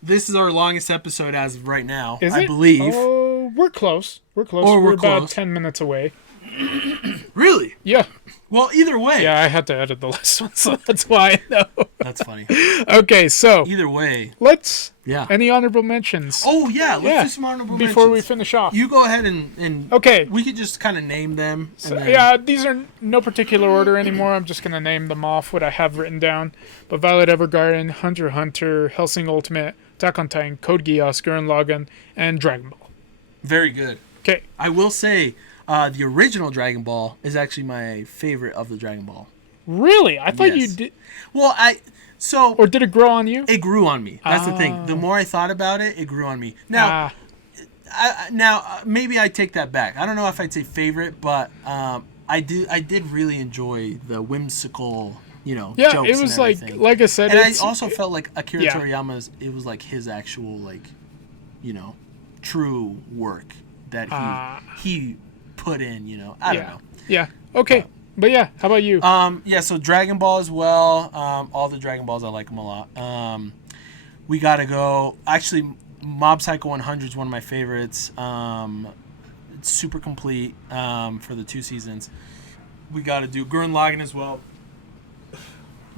this is our longest episode as of right now. Is I it? believe. Oh, we're close. We're close. Oh, we're about close. 10 minutes away. Really? Yeah. Well, either way. Yeah, I had to edit the last one, so that's why I know. That's funny. Okay, so Either way. let's. Yeah. Any honorable mentions Oh yeah, let's Yeah, do some honorable before we mentions. finish off? You go ahead and Okay. we could just kind of name them. So, and then, yeah, these are no particular order anymore. I'm just going to name them off what I have written down. But Violet Evergarden, Hunter x Hunter, Hellsing Ultimate, Attack on Titan, Code Geass, Gurren Lagann, and Dragon Ball. Very good. Okay. I will say, the original Dragon Ball is actually my favorite of the Dragon Ball. Really? I thought you Yes. did. Well, Or did it grow on you? it grew on me. That's the thing. The more I thought about it, it grew on me. Now, maybe I take that back. I don't know if I'd say favorite, but I did really enjoy the whimsical, yeah, jokes it was and like everything. I said, And I it's, also felt like Akira Yeah. Toriyama's. It was like his actual true work that he put in. I don't yeah, know. yeah. Okay, but yeah, how about you? Yeah, so Dragon Ball as well. All the Dragon Balls, I like them a lot. We gotta go. Actually, Mob Psycho 100 is one of my favorites. It's super complete for the 2 seasons. We gotta do Gurren Lagann as well.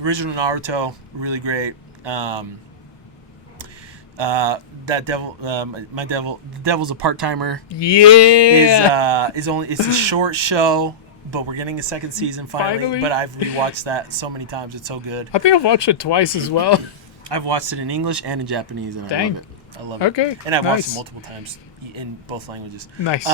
Original Naruto, really great. That devil, the devil's a part timer. yeah. It's a short show, but we're getting a second season finally. Finally. But I've rewatched that so many times; it's so good. I think I've watched it twice as well. I've watched it in English and in Japanese, and Dang. I love it. I love it. Okay, And I've watched nice. it multiple times in both languages. Nice.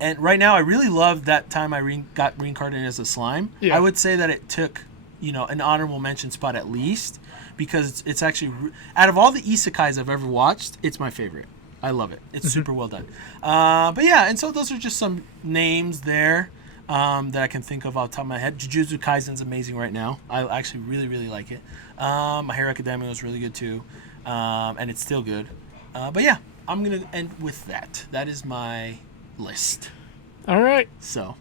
And right now, I really love that time I got reincarnated as a slime. Yeah. I would say that it took, an honorable mention spot at least, because it's actually out of all the isekais I've ever watched, it's my favorite. I love it. It's super well done. But yeah, and so those are just some names there that I can think of off the top of my head. Jujutsu Kaisen's amazing right now. I actually really, really like it. My Hero Academia was really good too, and it's still good. But yeah, I'm gonna end with that. That is my list. All right. So,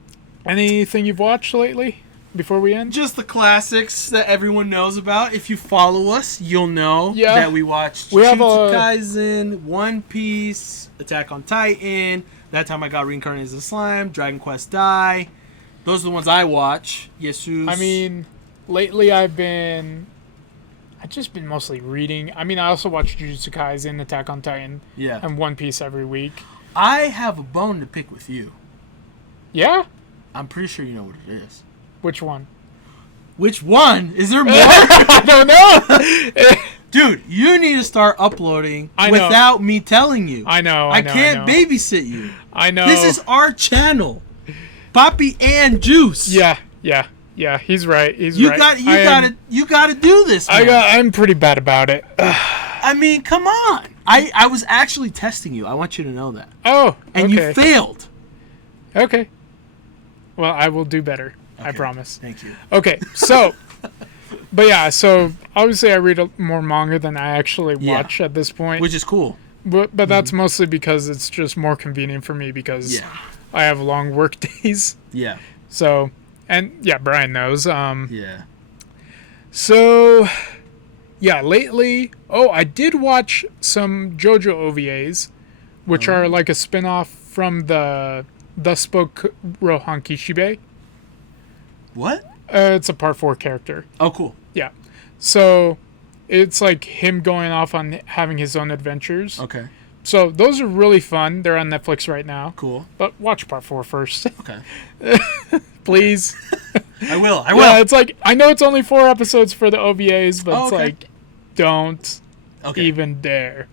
Anything you've watched lately before we end? just the classics that everyone knows about. If you follow us, you'll know Yeah. that we watched We have Jujutsu a- Kaisen, One Piece, Attack on Titan. That time I got reincarnated as a slime. Dragon Quest Die. Those are the ones I watch. Jesus. I mean, lately I've just been mostly reading. I mean, I also watch Jujutsu Kaisen, Attack on Titan, yeah. and One Piece every week. I have a bone to pick with you. Yeah? I'm pretty sure you know what it is. Which one? Which one? Is there more? I don't know. Dude, you need to start uploading I know. without me telling you. I know. I can't babysit you. I know. This is our channel. Poppy and Juice. Yeah. He's right. You gotta do this. Man. I'm pretty bad about it. I mean, come on. I was actually testing you. I want you to know that. Oh, And okay. you failed. Okay. Well, I will do better. I Okay. promise. Thank you. Okay, so, but yeah, so obviously I read more manga than I actually Yeah. watch at this point. Which is cool. But that's mostly because it's just more convenient for me because Yeah. I have long work days. Yeah. So, and yeah, Brian knows. Yeah. So, yeah, lately, I did watch some JoJo OVAs, which are like a spin-off from the Spoke Rohan Kishibe. What? It's a part 4 character. Oh, cool. Yeah. So, it's like him going off on having his own adventures. Okay. So, those are really fun. They're on Netflix right now. Cool. But watch part 4 first. Okay. Please. I will. Yeah, it's like, I know it's only 4 episodes for the OVAs, but it's okay. like, don't Okay. even dare.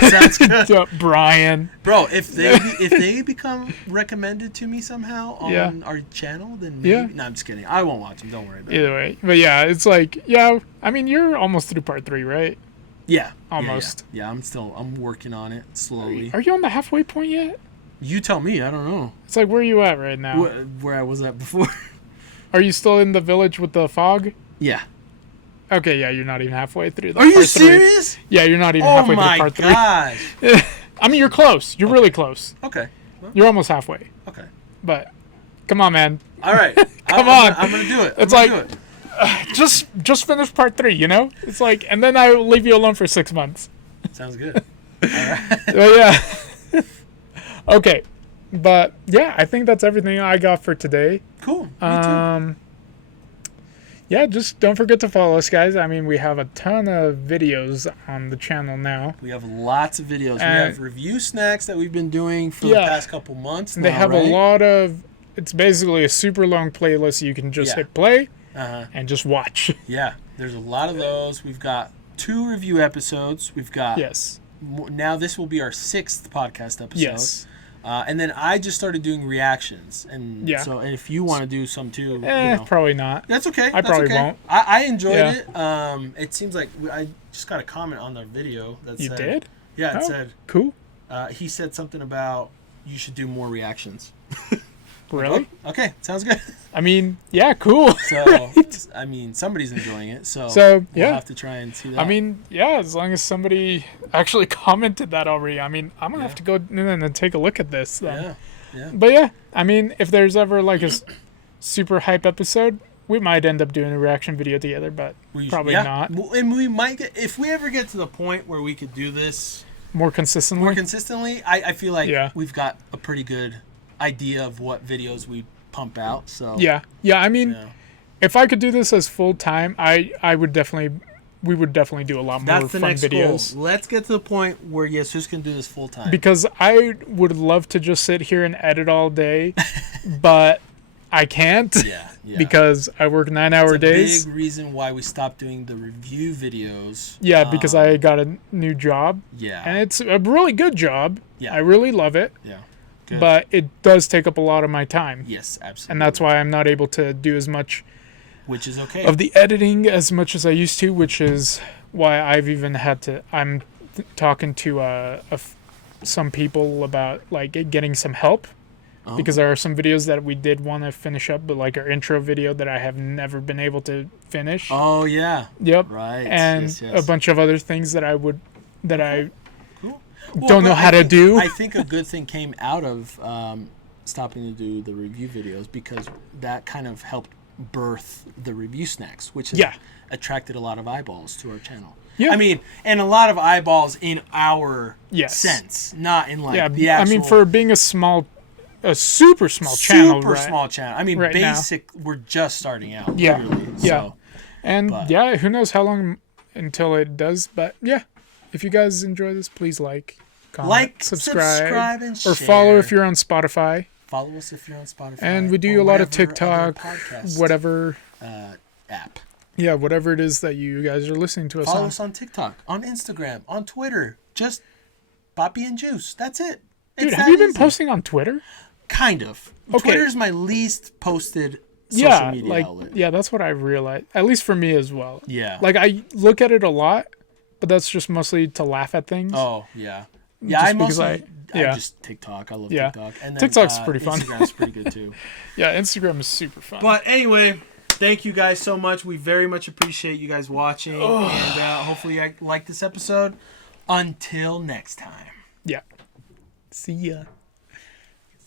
Sounds good. Don't- Brian. Bro, if they become recommended to me somehow on Yeah. our channel, then maybe. Yeah. No, I'm just kidding. I won't watch them. Don't worry about it. Either way. But yeah, it's like, yeah, I mean, you're almost through part 3, right? Yeah. Almost. Yeah, I'm working on it slowly. Are you on the halfway point yet? You tell me. I don't know. It's like, where are you at right now? Where I was at before. Are you still in the village with the fog? Yeah. Okay, yeah, you're not even halfway through the Are you part 3. serious? Yeah, you're not even Oh halfway through my part 3. gosh. I mean, you're close. You're really close. Okay. You're almost halfway. Okay. But come on, man. All right. Come on. I'm gonna do it. It's I'm gonna like- do it. Just finish part 3, you know? It's like, and then I will leave you alone for 6 months. Sounds good. All right. But yeah. Okay. But yeah, I think that's everything I got for today. Cool. Me too. Yeah, just don't forget to follow us, guys. I mean, we have a ton of videos on the channel now. We have lots of videos. We And- have review snacks that we've been doing for Yeah. the past couple months. They now, have right? a lot of. It's basically a super long playlist. You can just Yeah. hit play Uh-huh. and just watch. Yeah. There's a lot of those. We've got 2 review episodes. We've got Yes. now this will be our 6th podcast episode. Yes. And then I just started doing reactions, and Yeah. so if you want to do some too, you know, Probably not. that's okay. I That's probably okay. won't. I enjoyed Yeah. it. It seems like I just got a comment on the video that You said, did? Yeah, it Oh. said Cool. he said something about you should do more reactions. Really? Oh, okay, sounds good. I mean, yeah, cool. So I mean, somebody's enjoying it, so So, we'll yeah. have to try and see that. I mean, yeah, as long as somebody actually commented that already. I mean, I'm going to have to go in and take a look at this then. yeah, yeah. But yeah, I mean, if there's ever like a super hype episode, we might end up doing a reaction video together, but probably not. Well, and we might get, if we ever get to the point where we could do this More consistently. more consistently, I feel like Yeah. we've got a pretty good idea of what videos we pump out. So Yeah. I mean, yeah. if I could do this as full time, I would definitely, we would definitely do a lot more That's the fun next videos. goal. Let's get to the point where Jesus can do this full time. Because I would love to just sit here and edit all day, but I can't yeah. because I work 9-hour It's a days. big reason why we stopped doing the review videos. Yeah, because I got a new job, Yeah. and it's a really good job. Yeah. I really love it, Yeah. Good. but it does take up a lot of my time. Yes, absolutely. And that's why I'm not able to do as much Which is okay. of the editing as much as I used to, which is why I've even had to. I'm talking to some people about like getting some help Oh. because there are some videos that we did want to finish up, but like our intro video that I have never been able to finish. Oh yeah. Yep. Right. And yes, yes. a bunch of other things that I Cool. don't know how to do. I think a good thing came out of stopping to do the review videos, because that kind of helped birth the review snacks, which has attracted a lot of eyeballs to our channel. Yeah. I mean, and a lot of eyeballs in our Yes. sense, not in like Yeah, the actual. I mean, for being a super small channel, super right? small channel. I mean, right now. we're just starting out. Yeah. Literally, Yeah. So. And But- yeah, who knows how long until it does, but yeah. If you guys enjoy this, please comment, subscribe, and share. or follow if you're on Spotify. Follow us if you're on Spotify. And we do or a lot of whatever TikTok, other podcast, whatever. App. Yeah, whatever it is that you guys are listening to us Follow on. us on TikTok, on Instagram, on Twitter. Just Poppy and Juice. That's it. Dude, It's have that you been easy. posting on Twitter? Kind of. Okay. Twitter's my least posted social media outlet. Yeah, that's what I realized. At least for me as well. Yeah. Like I look at it a lot, but that's just mostly to laugh at things. Oh, yeah. Yeah, Just I because mostly... I yeah. just TikTok. I love Yeah. TikTok. And then, TikTok's pretty fun. Instagram's pretty good, too. Yeah, Instagram is super fun. But anyway, thank you guys so much. We very much appreciate you guys watching. And hopefully you like this episode. Until next time. Yeah. See ya.